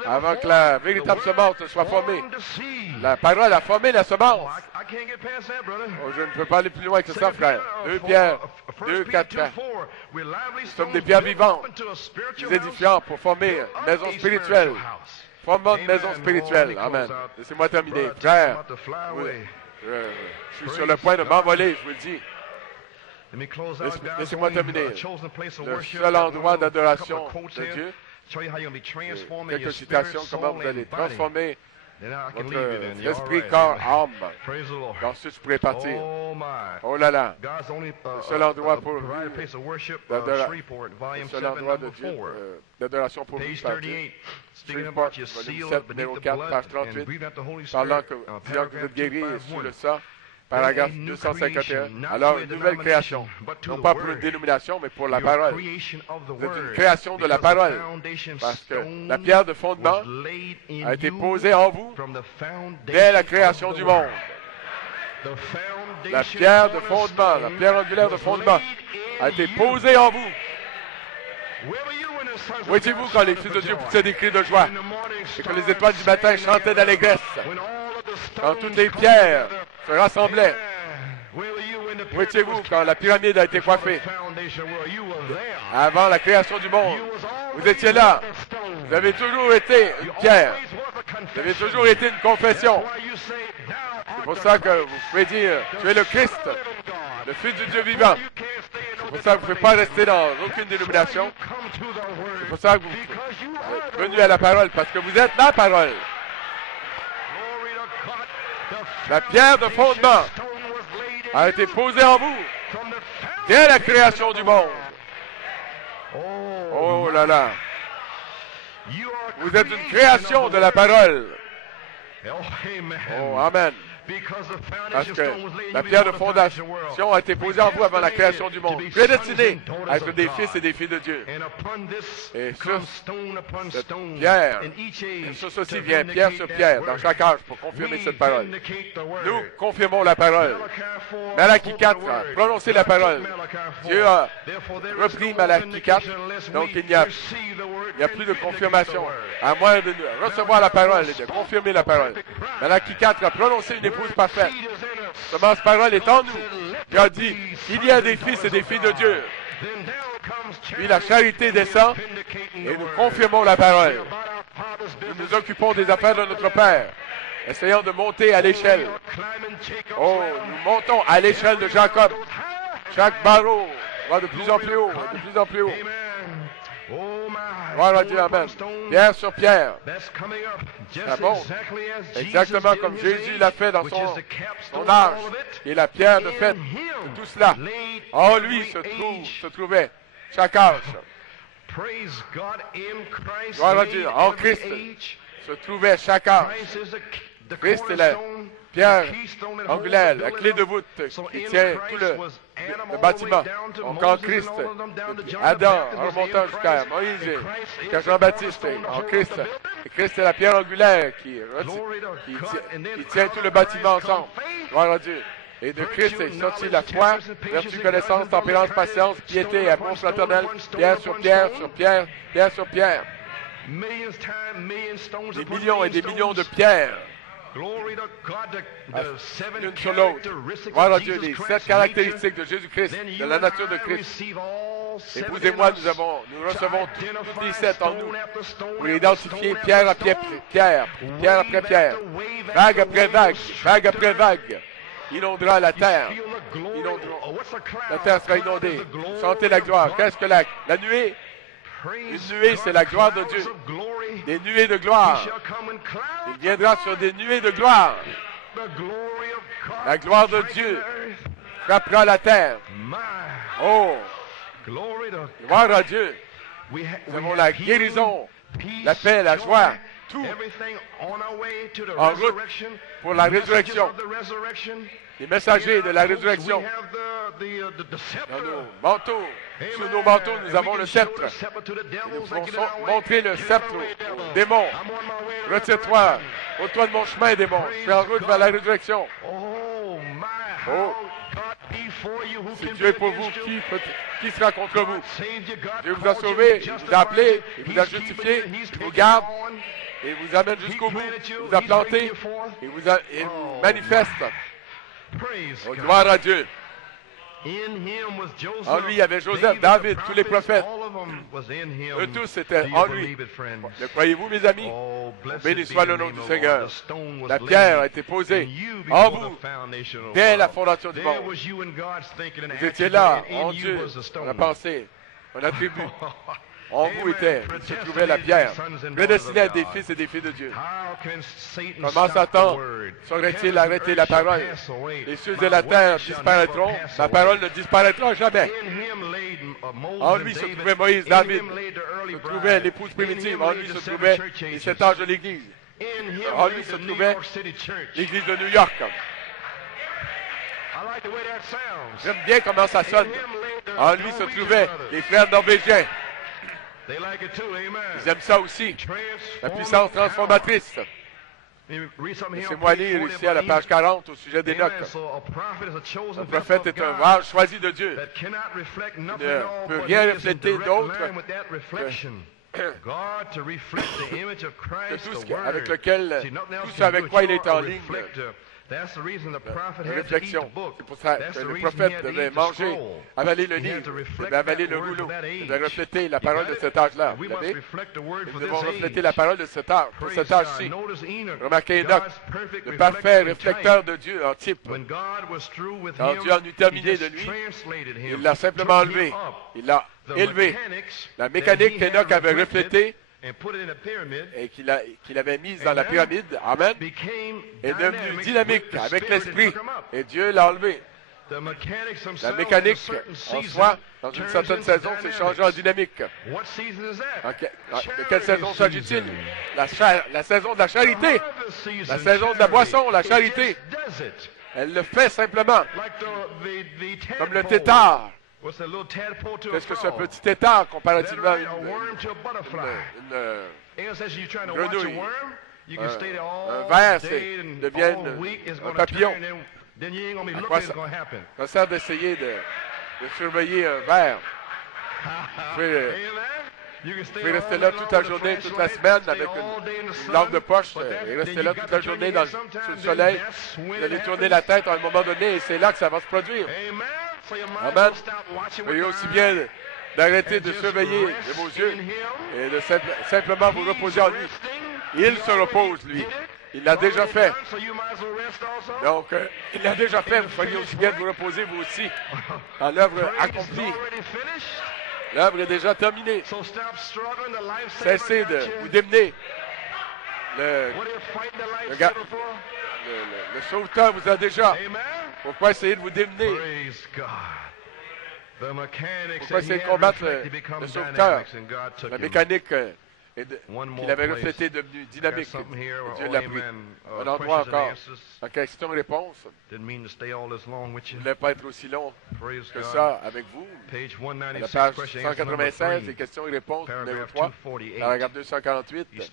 avant que la véritable semence ne soit formée. La parole a formé la semence. Oh, je ne peux pas aller plus loin que ça, frère. 2 Pierre, 2, 4, 4. Nous sommes des pierres vivantes, des édifiants pour former une maison spirituelle. Formons une maison spirituelle. Amen. Laissez-moi terminer. Frère, je suis sur le point de m'envoler, je vous le dis. Laissez-moi terminer. Le seul endroit d'adoration de Dieu. Quelques citations, comment vous allez transformer votre esprit, corps, âme. Ensuite, je pourrais partir. Oh là là. Le seul endroit pour lui, le seul endroit d'adoration pour lui, par Dieu. Shreveport, volume 7, numéro 4, page 38, parlant que vous êtes guéris sous le sang. Paragraphe 251. Alors, une nouvelle création, non pas pour une dénomination, mais pour la parole. Vous êtes une création de la parole, parce que la pierre de fondement a été posée en vous dès la création du monde. La pierre de fondement, la pierre angulaire de fondement a été posée en vous. Où étiez-vous quand les fils de Dieu poussaient des cris de joie et que les étoiles du matin chantaient d'allégresse? Quand toutes les pierres se rassemblaient. Où étiez-vous quand la pyramide a été coiffée? Avant la création du monde. Vous étiez là. Vous avez toujours été une pierre. Vous avez toujours été une confession. C'est pour ça que vous pouvez dire, tu es le Christ, le Fils du Dieu vivant. C'est pour ça que vous ne pouvez pas rester dans aucune dénomination. C'est pour ça que vous êtes venus à la parole, parce que vous êtes la parole. La pierre de fondement a été posée en vous dès la création du monde. Oh là là. Vous êtes une création de la parole. Oh, amen. Parce que la pierre de fondation a été posée en vous avant la création du monde. Prédestinés à être des fils et des filles de Dieu. Et sur cette pierre, et sur ceci vient pierre sur pierre dans chaque âge pour confirmer cette parole. Nous confirmons la parole. Malachie 4 a prononcé la parole. Dieu a repris Malachie 4, donc il n'y a plus de confirmation, à moins de recevoir la parole et de confirmer la parole. Malachie 4 a prononcé une épouse parfaite. Semence parole est en nous. Il a dit, il y a des fils et des filles de Dieu. Puis la charité descend et nous confirmons la parole. Nous nous occupons des affaires de notre Père. Essayons de monter à l'échelle. Oh, nous montons à l'échelle de Jacob. Chaque barreau va de plus en plus haut, de plus en plus haut. Gloire à Dieu, amen. Pierre sur pierre. Ça monte. Exactement comme Jésus l'a fait dans son âge. Et la pierre de fait de tout cela. En lui se trouvait chaque âge. Gloire à Dieu. En Christ se trouvait chaque âge. Christ est la pierre angulaire, la clé de voûte qui tient tout le bâtiment. Donc en Christ, Adam, en remontant jusqu'à Moïse, jusqu'à Jean-Baptiste, en Christ. Et Christ est la pierre angulaire qui tient tout le bâtiment ensemble. Gloire à Dieu. Et de Christ est sorti la foi, vertu, connaissance, tempérance, patience, piété, amour fraternel, pierre sur pierre, sur pierre, pierre sur pierre. Des millions et des millions de pierres. L'une sur l'autre. Gloire à Dieu, les 7 caractéristiques de Jésus-Christ, de la nature de Christ. Épouse et moi, nous recevons toutes les 7 en nous pour identifier pierre après pierre, pierre après pierre, vague après vague, vague après vague. Inondera la terre. La terre sera inondée. Sentez la gloire. Qu'est-ce que la nuée? Une nuée, c'est la gloire de Dieu. Des nuées de gloire. Il viendra sur des nuées de gloire. La gloire de Dieu frappera la terre. Oh! Gloire à Dieu. Nous avons la guérison, la paix, la joie, tout en route pour la résurrection. Les messagers de la résurrection. Dans nos manteaux, sous nos manteaux, nous avons le sceptre. Et nous pouvons montrer le sceptre aux démons. Retire-toi, ôte-toi de mon chemin, démon. Je suis en route vers la résurrection. Oh! Si Dieu est pour vous, qui sera contre vous? Dieu vous a sauvé, il vous a appelé, il vous a justifié, il vous garde, et vous amène jusqu'au bout, il vous a planté, il vous manifeste. Oh, gloire à Dieu. En lui, il y avait Joseph, David, tous les prophètes. Eux tous étaient en lui. Le croyez-vous, mes amis? Béni soit le nom du Seigneur. La pierre a été posée en vous dès la fondation du monde. Vous étiez là, en Dieu. On a pensé, on attribue. En vous se trouvait la pierre, prédestinée à des fils et des filles de Dieu. Comment Satan saurait-il arrêter la parole? Les cieux et la terre disparaîtront, ma parole ne disparaîtra jamais. En lui se trouvait Moïse, David, se trouvait l'épouse primitive, en lui se trouvaient les 7 âges de l'Église. En lui se trouvait l'Église de New York. J'aime bien comment ça sonne. En lui se trouvaient les frères norvégiens. Ils aiment ça aussi. La puissance transformatrice. Laissez-moi lire ici à la page 40 au sujet d'Enoch. Un prophète est un vase choisi de Dieu. Il ne peut rien refléter d'autre que tout ce avec lequel, tout ce avec quoi il est en ligne. Réflexion. C'est pour ça que le prophète devait manger, avaler le livre, devait avaler le rouleau, devait refléter la parole de cet âge-là. Vous savez? Nous devons refléter la parole de cet âge, pour cet âge-ci. Remarquez Enoch, le parfait réflecteur de Dieu en type. Quand Dieu en eut terminé de lui, il l'a simplement enlevé. Il l'a élevé. La mécanique qu'Enoch avait reflétée et qu'il avait mise dans la pyramide, amen, est devenue dynamique avec l'esprit. Et Dieu l'a enlevé. La mécanique en soi, dans une certaine saison, s'est changée en dynamique. De quelle saison s'agit-il? La saison de la charité. La saison de la boisson, la charité. Elle le fait simplement. Comme le tétard. Qu'est-ce que ce petit tétard comparativement à une grenouille? Un ver devient un papillon. À quoi ça sert d'essayer de surveiller un ver? Vous pouvez rester là toute la journée, toute la semaine avec une lampe de poche et rester là toute la journée sous le soleil. Vous allez tourner la tête à un moment donné et c'est là que ça va se produire. Amen. Veuillez aussi bien d'arrêter de surveiller de vos yeux et de simplement vous reposer en lui. Il se repose, lui. Il l'a déjà fait. Donc, il l'a déjà fait. Vous feriez aussi bien de vous reposer, vous aussi, en l'œuvre accomplie. L'œuvre est déjà terminée. Cessez de vous démener. Le sauveteur vous a déjà. Pourquoi essayer de vous démener? Pourquoi essayer de combattre le sauveteur? La mécanique qu'il avait reflétée est devenue dynamique. Dieu l'a pris. Un endroit encore. En question-réponse. Je ne voulais pas être aussi long que ça avec vous. À la page 196, les questions et réponses, numéro 3, paragraphe 248. Il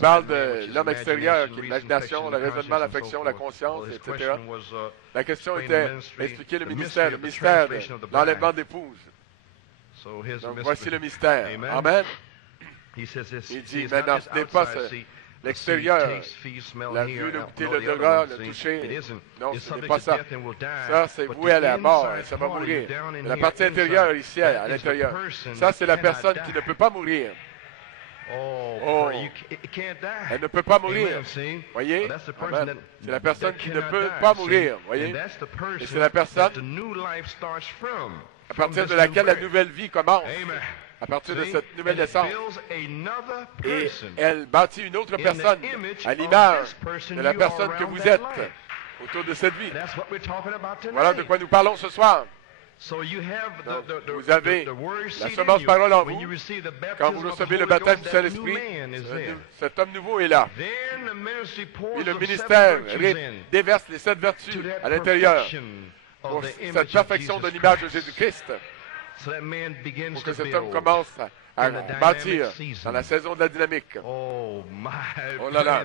parle de l'homme extérieur, qui est l'imagination, le raisonnement, l'affection, la conscience, etc. La question était expliquer le mystère de l'enlèvement d'épouse. Donc voici le mystère. Amen. Il dit, maintenant, ce n'est pas l'extérieur, la vue, le goûter, l'odorat, le toucher. Non, ce n'est pas ça. Ça, c'est voué à la mort, et ça va mourir. Mais la partie intérieure, ici, à l'intérieur, ça, c'est la personne qui ne peut pas mourir. Oh, elle ne peut pas mourir. Voyez? C'est la personne qui ne peut pas mourir. Voyez? Et c'est la personne à partir de laquelle la nouvelle vie commence. À partir de cette nouvelle naissance. Et elle bâtit une autre personne à l'image de la personne que vous êtes autour de cette vie. Voilà de quoi nous parlons ce soir. Donc, vous avez la semence parole en vous. Quand vous recevez le baptême du Saint-Esprit, cet homme nouveau est là. Et le ministère déverse les 7 vertus à l'intérieur pour cette perfection de l'image de Jésus-Christ. Pour que cet homme commence à bâtir dans la saison de la dynamique. Oh là là.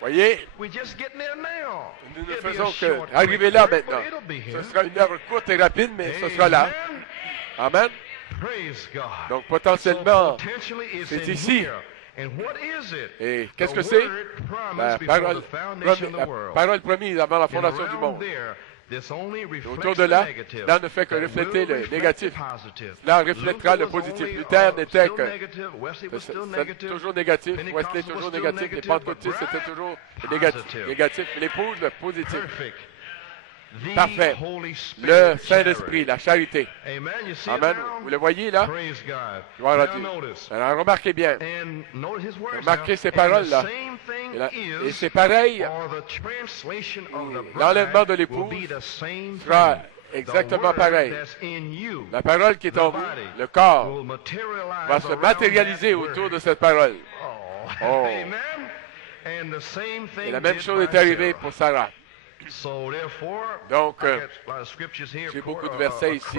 Voyez, nous ne faisons que arriver là maintenant. Ce sera une œuvre courte et rapide, mais ce sera là. Amen. Donc potentiellement, c'est ici. Et qu'est-ce que c'est? La parole promise avant la fondation du monde. Autour de là, cela ne fait que refléter le négatif. Cela reflètera le positif. Luther n'était que toujours négatif. Wesley toujours négatif. Les pentecôtistes étaient toujours négatifs. L'épouse, le positif. parfait, le Saint-Esprit, la charité. Amen. Vous le voyez là? Gloire à Dieu. Alors remarquez bien. Remarquez ces paroles-là. Et c'est pareil. L'enlèvement de l'épouse sera exactement pareil. La parole qui est en vous, le corps, va se matérialiser autour de cette parole. Oh. Et la même chose est arrivée pour Sarah. Donc, j'ai beaucoup de versets ici.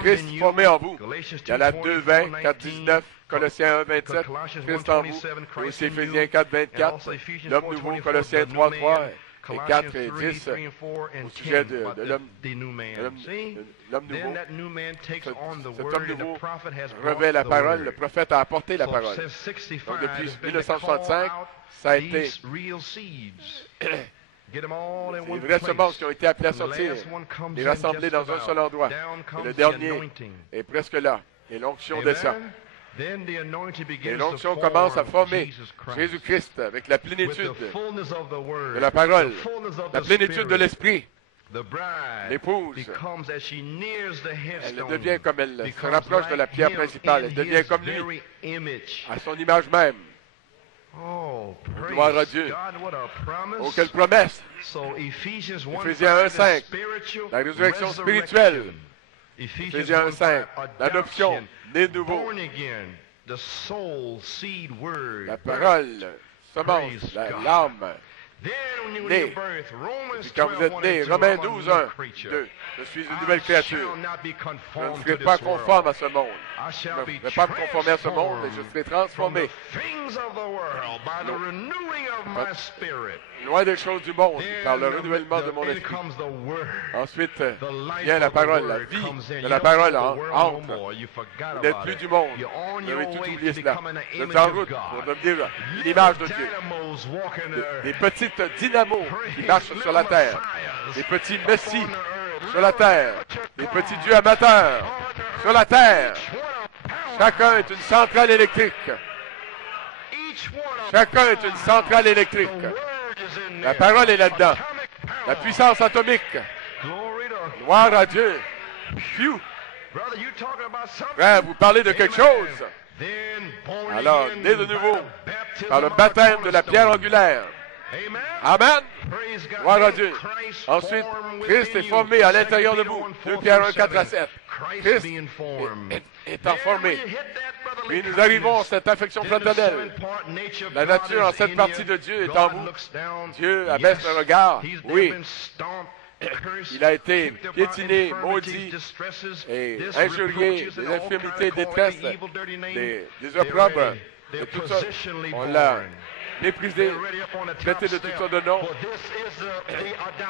Christ formé en vous. Galates 2:20, 4:19, Colossiens 1:27, Christ en vous. Et aussi Éphésiens 4:24, l'homme nouveau, Colossiens 3:3 et 4 et 10, au sujet de l'homme nouveau. Cet homme nouveau revêt la parole, le prophète a apporté la parole. Donc, depuis 1965, ça a été les vraies semences qui ont été appelées à sortir et rassemblées dans un seul endroit. Et le dernier est presque là. Et l'onction descend. Et l'onction commence à former Jésus-Christ avec la plénitude de la parole, la plénitude de l'Esprit. L'épouse, elle devient comme elle se rapproche de la pierre principale. Elle devient comme lui, à son image même. Gloire à Dieu. Oh, quelle promesse! Éphésiens 1:5, la résurrection spirituelle. Éphésiens 1:5, l'adoption, né de nouveau. La parole, semence, l'âme, né. Et puis quand vous êtes né, Romains 12:1, 2, je suis une nouvelle créature. Je ne serai pas conforme à ce monde. Je ne vais pas me conformer à ce monde, mais je serai transformé. Loin des choses du monde, par le renouvellement de mon esprit. Ensuite vient la parole, la vie de la parole entre. Vous n'êtes plus du monde. Vous avez tout oublié cela. Vous êtes en route pour devenir l'image de Dieu. Des petites dynamos qui marchent sur la terre. Des petits messies sur la terre. Des petits dieux amateurs sur la terre. Chacun est une centrale électrique. Chacun est une centrale électrique. La parole est là-dedans. La puissance atomique. Gloire à Dieu. Phew. Frère, vous parlez de quelque chose. Alors, né de nouveau, par le baptême de la pierre angulaire. Amen. Gloire à Dieu. Ensuite, Christ est formé à l'intérieur de vous. 2 Pierre 1:4-7. Christ étant formé. Puis nous arrivons à cette affection fraternelle. La nature en cette partie de Dieu est en vous. Dieu abaisse le regard. Oui. Il a été piétiné, maudit et injurié, des infirmités, des détresse, des opprobres, de tout ça. On l'a méprisé, traité de toutes sortes de noms.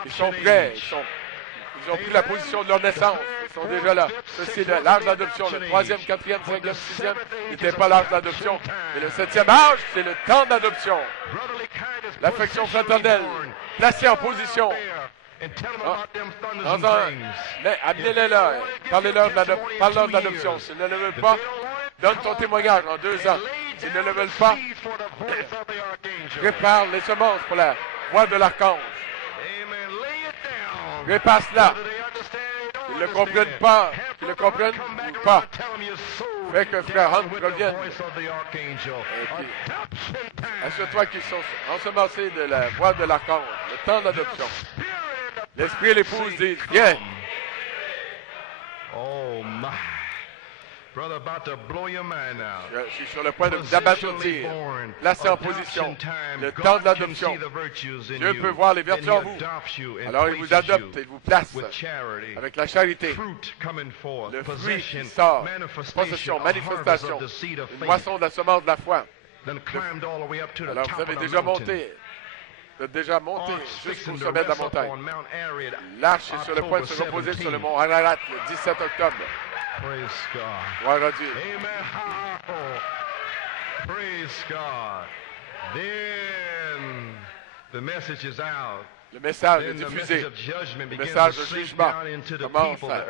Ils sont prêts, ils ont pris la position de leur naissance. Ils sont déjà là. C'est l'âge d'adoption. Le 3e, 4e, 5e, 6e n'était pas l'âge d'adoption. Et le 7e âge, c'est le temps d'adoption. L'affection fraternelle, placée en position. Mais amenez-les là. Parlez-leur de l'adoption. S'ils ne le veulent pas, donne ton témoignage en 2 ans. S'ils ne le veulent pas, prépare les semences pour la voix de l'archange. Prépare cela. Ils ne le comprennent pas. Ils le comprennent ou pas. Fait que frère Hunt revienne. Assure-toi qu'ils sont ensemencés de la voix de l'archange. Le temps d'adoption. L'esprit et l'épouse disent, viens. Oh my. Brother, about to blow your mind out. Je suis sur le point de vous abasourdir. Placez en position. Le temps de l'adoption. Dieu peut voir les vertus en vous. Alors il vous adopte et vous place avec la charité. Le fruit qui sort. Possession, manifestation. Une moisson de la semence de la foi. Alors vous avez déjà monté. Vous êtes déjà monté jusqu'au sommet de la montagne. L'arche est sur le point de se reposer sur le mont Ararat le 17 octobre. Gloire à Dieu. Praise God. Then the message is out. Le message est diffusé. Le message de jugement commence à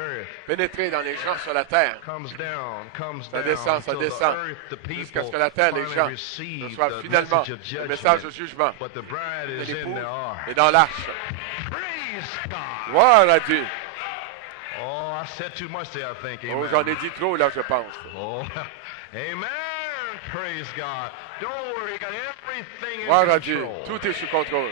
pénétrer dans les gens sur la terre. Ça descend, jusqu'à ce que la terre, les gens, reçoivent finalement le message de jugement. Et l'époux est dans l'arche. Gloire à Dieu. Oh, I said too much there, I think. Oh, j'en ai dit trop, là, je pense. Oh, amen. Praise God. Don't worry, got everything in Gloire à control. Dieu. Tout est sous contrôle.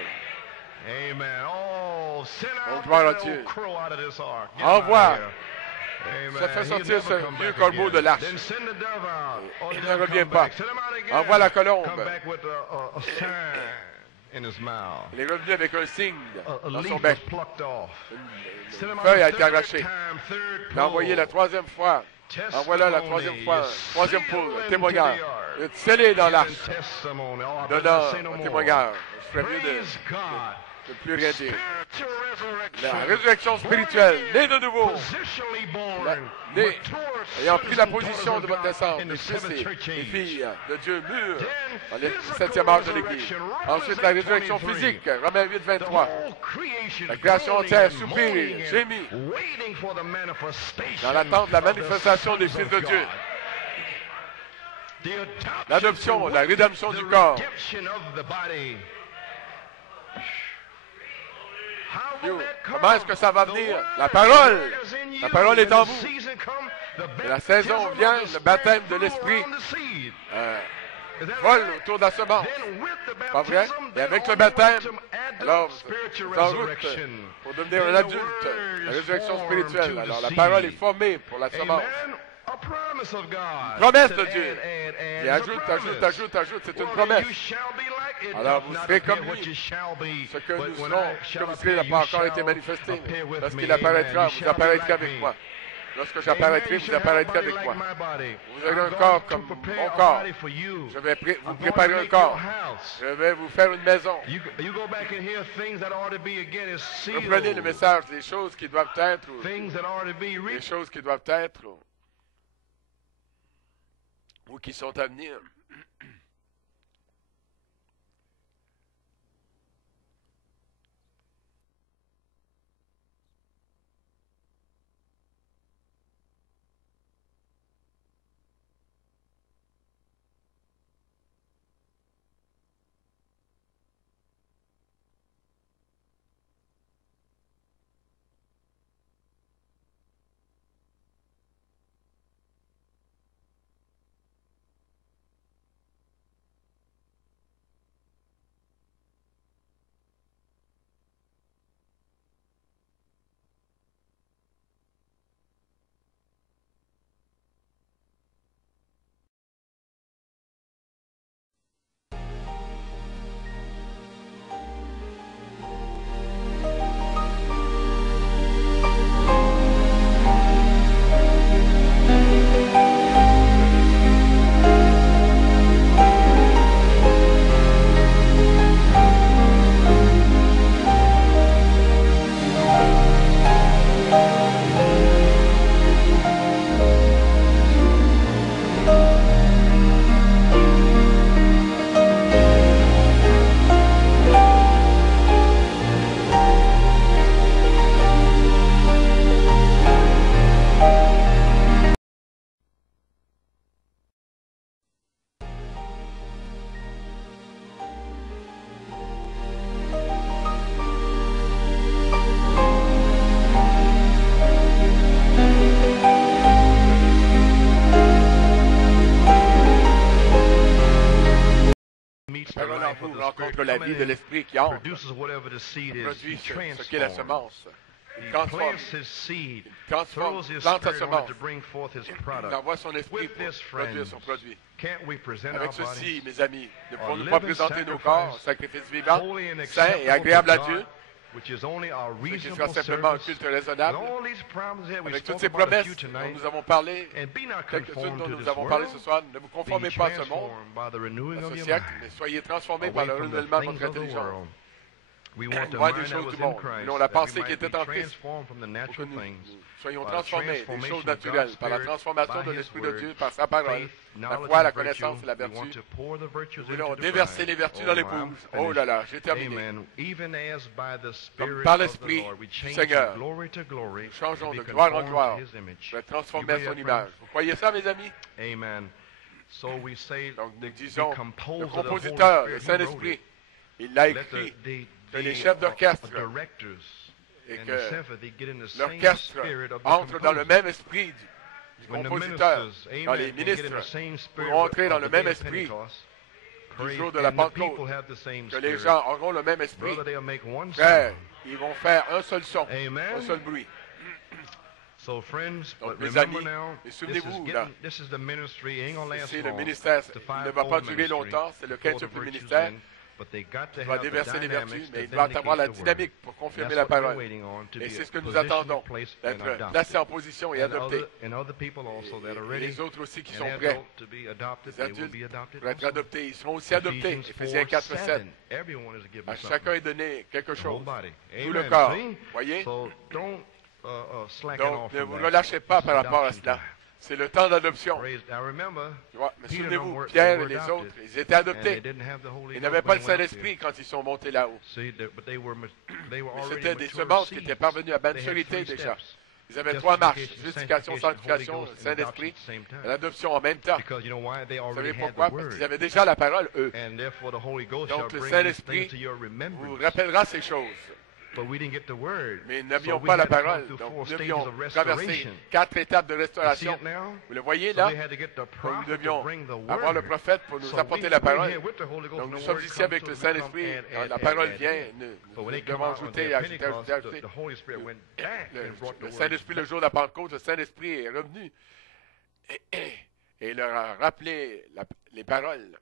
Amen. Oh, send out gloire à that Dieu. old crow out of this ark. Get Envoie. him out of here. Amen. Ça fait He'll sortir never ce come vieux back corbeau again. de l'arche. Then send the dove out. Oh, Il the ne dove revient come pas. back. Send him out again. Envoie la colombe. Come back with a sign in his mouth. Il est revenu avec un signe A dans leaf son was bec. plucked off. Send him Une out feuille a a été third arrachée. time, third Il a envoyé la pull. 3e fois. Envoie-la la 3e fois. 3e poule, Sealed témoignage. into the ark. Il est scellé dans l'arche. Giving testimony. Oh, I better Donnant not say no un more. témoignage. Je ferais mieux Praise God. de plus rien dire. Spiritual La resurrection. résurrection spirituelle, né de nouveau, Positionally born. né, Mature ayant pris la sons and position daughters de of votre God naissance, in the des fils seventh church et age. filles de Dieu mûrs dans le Physical 7e âge de l'Église. resurrection, Ensuite, la résurrection 23. physique, Romains 8, The 23. whole creation La création groaning entière and soupire, moaning gémit, and waiting for the manifestation dans l'attente de la of the manifestation des sons fils of de Dieu. God. The adoption L'adoption, to la wit, rédemption the du corps. redemption of the body. How will Dieu, that come? comment est-ce que ça va venir? The La word parole. is in you. La parole est en When the vous. season come, the Et la saison baptism vient, of the le baptême de Spirit l'Esprit around the seed. Is that vole right? autour de la semence. Then with the Pas vrai? baptism, Et then avec on le the way baptême, to add the alors, spiritual c'est en route resurrection. pour devenir un Then the adulte. word La is résurrection formed spirituelle. to Alors, the la seed. parole est formée pour la semence. Amen. A promise of God. Promesse Said de Dieu. add. Et It's a ajoute, promise. ajoute. C'est une Well, promesse. you shall be like it. Alors, Doth vous not serez appear comme what lui. you shall be, Ce que but nous when serons, I ce que shall vous appear, serez n'a you pas encore shall été manifesté. appear with Lorsqu'il me. apparaîtra, Amen. You vous shall be apparaîtrez like avec me. moi. Lorsque Amen. j'apparaîtrai, You vous should have a apparaîtrez body avec moi. like my body. Vous aurez I'm un going corps to comme prepare mon a corps. body for you. Je vais vous I'm going to préparer un make corps. your house. Je vais vous faire une maison. You go back and hear things that ought to be again is sealed. Reprenez le message, les choses qui doivent être, ou Things that ought to be les reached. choses qui doivent être, ou qui sont à venir. Parole en vous rencontre la vie de l'esprit qui entre, produit ce qu'est la semence. Il transforme, plante sa semence, il envoie son esprit pour produire son produit. Avec ceci, mes amis, ne pouvons-nous pas présenter nos corps en sacrifice vivant, saint et agréable à Dieu, ce qui sera simplement un culte raisonnable, avec toutes ces promesses dont nous avons parlé, quelques-unes dont nous avons parlé ce soir, ne vous conformez pas à ce monde, à ce siècle, mais soyez transformés par le renouvellement de votre intelligence. Loin des choses du monde, nous avons la pensée qui était en Christ, pour que nous soyons transformés des choses naturelles par la transformation de l'Esprit de Dieu, par sa parole, la foi, la connaissance et la vertu. Nous voulons déverser les vertus dans l'épouse. Oh là là, j'ai terminé. Comme par l'Esprit du Seigneur, nous changeons de gloire en gloire pour être transformés à son image. Vous croyez ça, mes amis? Donc, nous disons, le compositeur, le Saint-Esprit, il l'a écrit que les chefs d'orchestre et que l'orchestre entre dans le même esprit du compositeur, quand les ministres pourront entrer dans le même esprit du jour de la Pentecôte, que les gens auront le même esprit, frère, ils vont faire un seul son, un seul bruit. Donc, mes amis, et souvenez-vous, là, c'est le ministère, il ne va pas durer longtemps, c'est le quintuple ministère. Il doit déverser les vertus, mais il doit avoir la dynamique pour confirmer la parole. Et c'est ce que nous attendons, d'être placés en position et adoptés. Et les autres aussi qui sont prêts, les adultes, pour être adoptés, ils seront aussi adoptés. Éphésiens 4:7. À chacun est donné quelque chose. Tout le corps. Voyez? Donc, ne vous relâchez pas par rapport à cela. C'est le temps d'adoption. Mais souvenez-vous, Pierre et les autres, ils étaient adoptés. Ils n'avaient pas le Saint-Esprit quand ils sont montés là-haut. Mais c'était des semences qui étaient parvenues à maturité déjà. Ils avaient 3 marches, justification, sanctification, Saint-Esprit, et l'adoption en même temps. Vous savez pourquoi? Parce qu'ils avaient déjà la parole, eux. Donc le Saint-Esprit vous rappellera ces choses. Mais nous n'avions pas la parole, donc nous devions traverser 4 étapes de restauration. Vous le voyez là? Nous devions avoir le prophète pour nous apporter la parole. Donc nous sommes ici avec le Saint-Esprit, la parole vient, nous devons ajouter, ajouter. Le Saint-Esprit, le jour de la Pentecôte, le Saint-Esprit est revenu et leur a rappelé les paroles.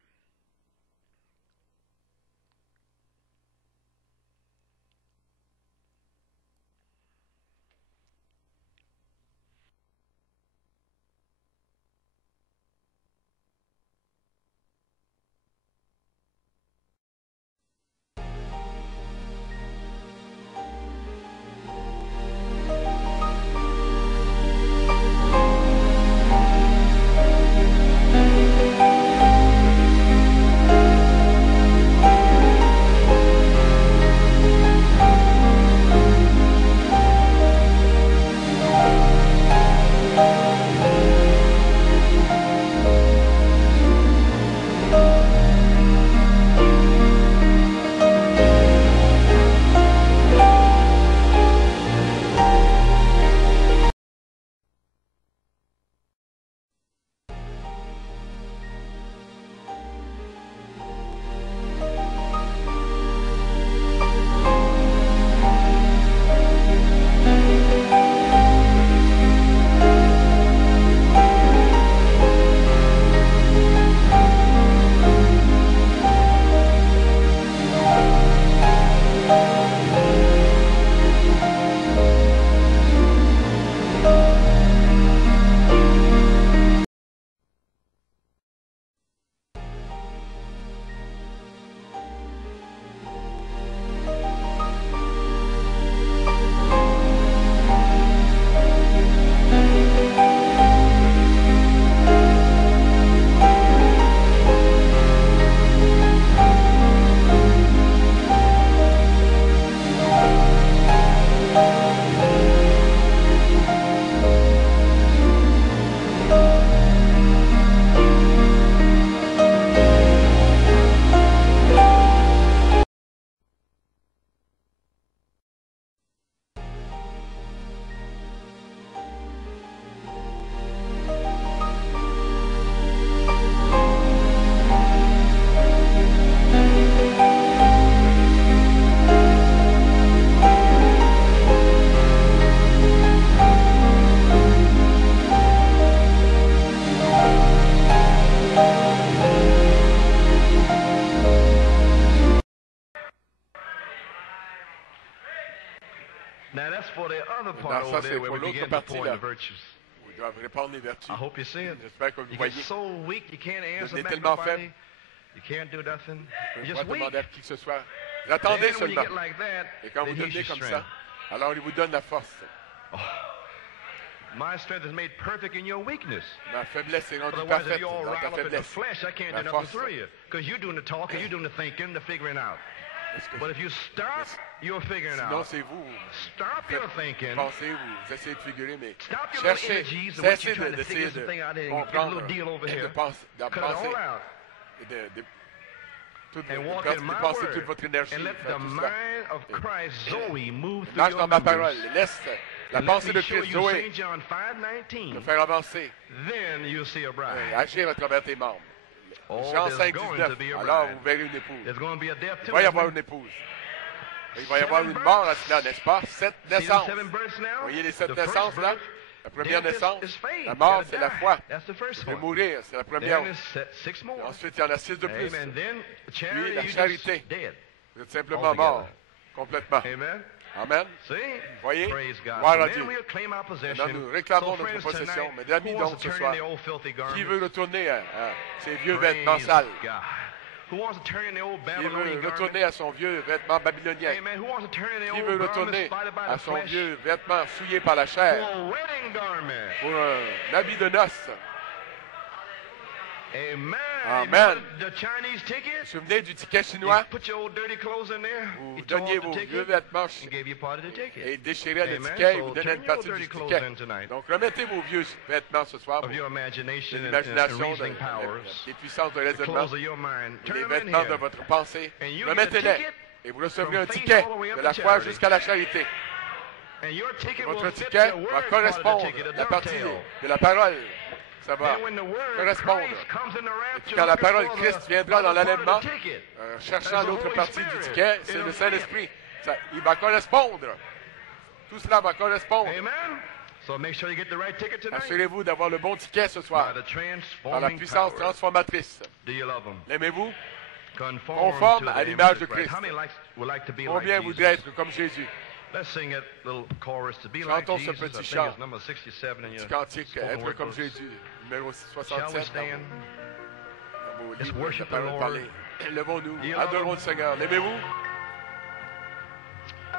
Ça, c'est pour l'autre partie, là, où ils doivent répandre les vertus. J'espère que vous voyez. Vous êtes tellement faible. Vous ne pouvez pas demander à qui que ce soit. Attendez seulement. Et quand vous devenez comme ça, alors il vous donne la force. My strength is made perfect in your weakness. Ma faiblesse est rendue parfaite dans ta faiblesse. Flesh, I can't do nothing through you, because you're doing the talking, you're doing the thinking, the figuring out. But if you stop your figuring out, c'est vous. Stop your thinking. Pensez, vous essayez de figurer, mais stop your cherchez, energies, cessez d'essayer de comprendre, deal over here. de penser, dépensez toute votre énergie. And let the mind of Christ, Zoe, move through Marche your dans ma members. parole. Laisse la pensée de Christ, Zoé, John 5:19. te faire avancer, Then you'll see a bride. agir à travers tes membres. Oh, Jean there's 5, going 19. to be a Alors, bride. vous verrez une épouse. There's going to be a death Il too. va y isn't avoir there? une épouse. Il va y avoir une mort à cela, n'est-ce pas? 7 See the naissances. 7 births now? Vous voyez les 7 The first naissances là? birth, La première death naissance, is faith. la mort, You c'est gotta la die. foi. That's the first Je vais one. mourir, c'est la première. Then it's 6 more. Ensuite, il y en a 6 de plus. Amen. Then Puis charity, la you charité. just dead. Vous êtes simplement Altogether. mort, complètement. Amen. Amen. See? Voyez? Praise God. Gloire à So Dieu. then we'll claim our possession. Maintenant, nous réclamons So, notre friends, possession. tonight, Mes amis, who wants donc, to ce turn soir, in the old filthy qui garments? veut retourner à ses vieux Praise vêtements sales? God. Who wants to turn in the old Qui Babylonian veut garments? retourner à son vieux vêtement babylonien? Amen. Who wants to turn in the Qui old veut garments retourner spotted by à the son flesh vieux vêtement souillé par la for chair a wedding garment? pour un habit de noces? Amen. Amen. You know the Chinese Vous ticket? vous souvenez du ticket You chinois? put your old dirty clothes in there. Vous You tore donniez up the vos vieux ticket vêtements and gave you part of the ticket. et déchirez le Amen. ticket et So vous donnez turn une your partie dirty du clothes ticket. in tonight. Donc remettez vos vieux vêtements ce soir pour Of your imagination and l'imagination, reasoning powers. des puissances de The raisonnement, clothes of your mind. et Turn les them in vêtements de here. votre pensée. And you get a Remettez-les ticket et vous recevrez from un faith ticket all the way up de to la foi charity. jusqu'à la charité. And your ticket Votre will fit ticket the word va part of the correspondre ticket, the la partie dovetail. de la parole. Ça va And when the word correspondre. Christ comes in the Et rapture, puis quand la looking parole for Christ the viendra dans other part of l'enlèvement, the ticket. cherchant That's the l'autre Holy partie du Spirit. ticket, c'est It'll le fit. Saint-Esprit. Il va correspondre. Tout cela va correspondre. Amen. So make sure you get the right ticket tonight. Assurez-vous d'avoir le bon ticket ce By soir. the Par la transforming puissance power. transformatrice. Do you love him? L'aimez-vous? Conform à l'image de to the image Christ. How many would like to be Combien like voudraient Jesus? être comme Jésus? Let's sing that little chorus to be like Chantons ce Jesus. I petit think chant. it's number 67 in your Petit cantique, spoken être word comme books. Jésus. Numéro Shall we 67 stand? dans vos Let's livres, worship la the parole Lord. parlée. Levons-nous, Do you love adorons him? le Seigneur. L'aimez-vous? To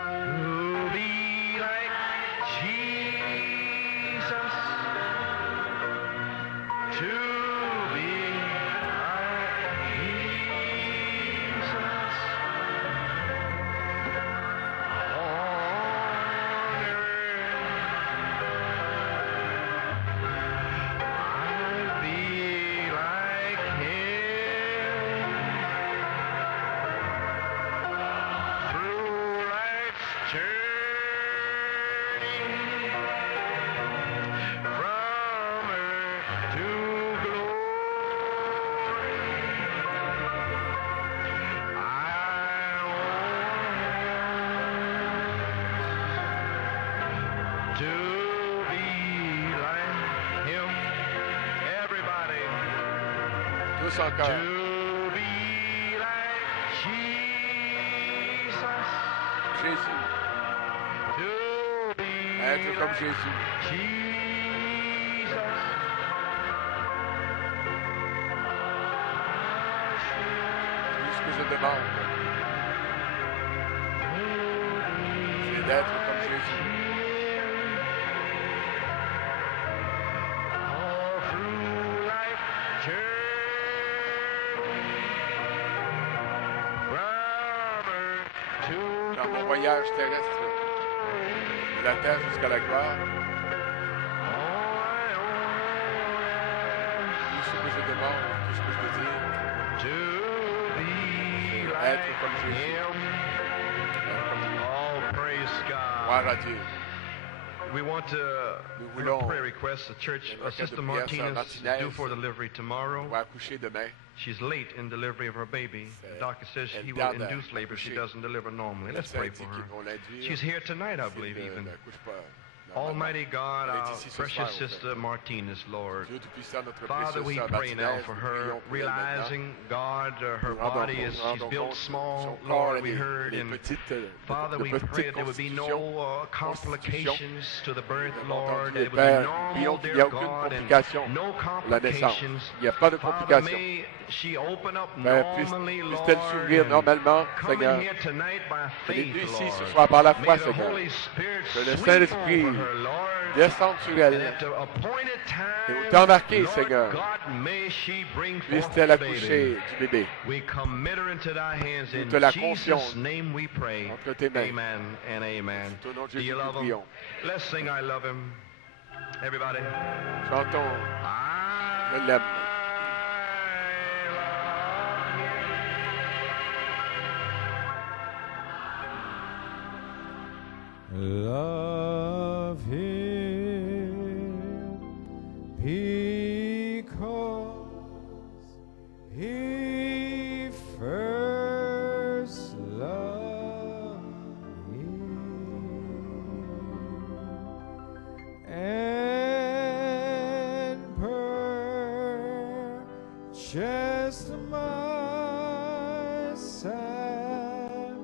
be like Jesus, to be like Jesus, on earth, I'd be like Him. Through life's journey, from earth to glory, I want to be like Him. Everybody. Tous encore. To be like Jesus. Jésus. To be Être comme like Jésus. Jesus. Tout ce que je demande, c'est d'être comme Jésus. All through life journey, from earth to Dans mon voyage terrestre, de la terre jusqu'à la gloire, tout ce que je demande, tout ce que je désire, to be être like comme Jésus. Him. Être comme lui. Oh, praise Gloire God. à Dieu. We want to Nous have a voulons prayer request. The church, une requête de Sister prière, Sœur Martinez is Martinez. due for delivery tomorrow. On va accoucher demain. She's late in delivery of her baby. The doctor says Elle he will tarde à induce labor if she accoucher. doesn't deliver normally. Let's Ça pray dit for qu'ils her. vont l'induire. She's here tonight, I S'il believe, even. n'accouche pas normalement. Almighty God, Elle est our ici ce precious soir, en fait. sister Martinez, Lord. Dieu Tout-Puissant, notre Father, we précieuse Sœur pray now Martinez, for nous her, prions pour elle maintenant. realizing, God, her Nous rendons body compte- is, she's rendons built compte, small, son corps, Lord, elle we est- heard, elle est and petite, Father, de we petite pray that there would be constitution. no complications to the birth, Nous avons Lord, entendu that le it would Père, be normal, prions qu'il n'y dear a aucune God, and complication no à la naissance. complications. Il n'y a pas de Father, complication. may she open up Père, normally, puisse-t-elle Lord, s'ouvrir and normalement, come in Seigneur. here tonight by Elle est faith, venue ici ce Lord. soir par la May foi, the Seigneur. Holy Spirit Que le sweep Saint-Esprit over her, Lord. descende sur And elle. at the appointed Et au time, temps marqué, Lord Seigneur, God, may she bring forth puisse-t-elle the baby. accoucher du bébé. We commit her into thy hands. Nous In te la Jesus' confions name we pray. entre tes mains. Amen and amen. C'est au nom de Do Jésus you que nous love him? prions. Let's sing I love him. Everybody. Chantons, I je l'aime. love him. love him because he first loved me and purchased my salvation.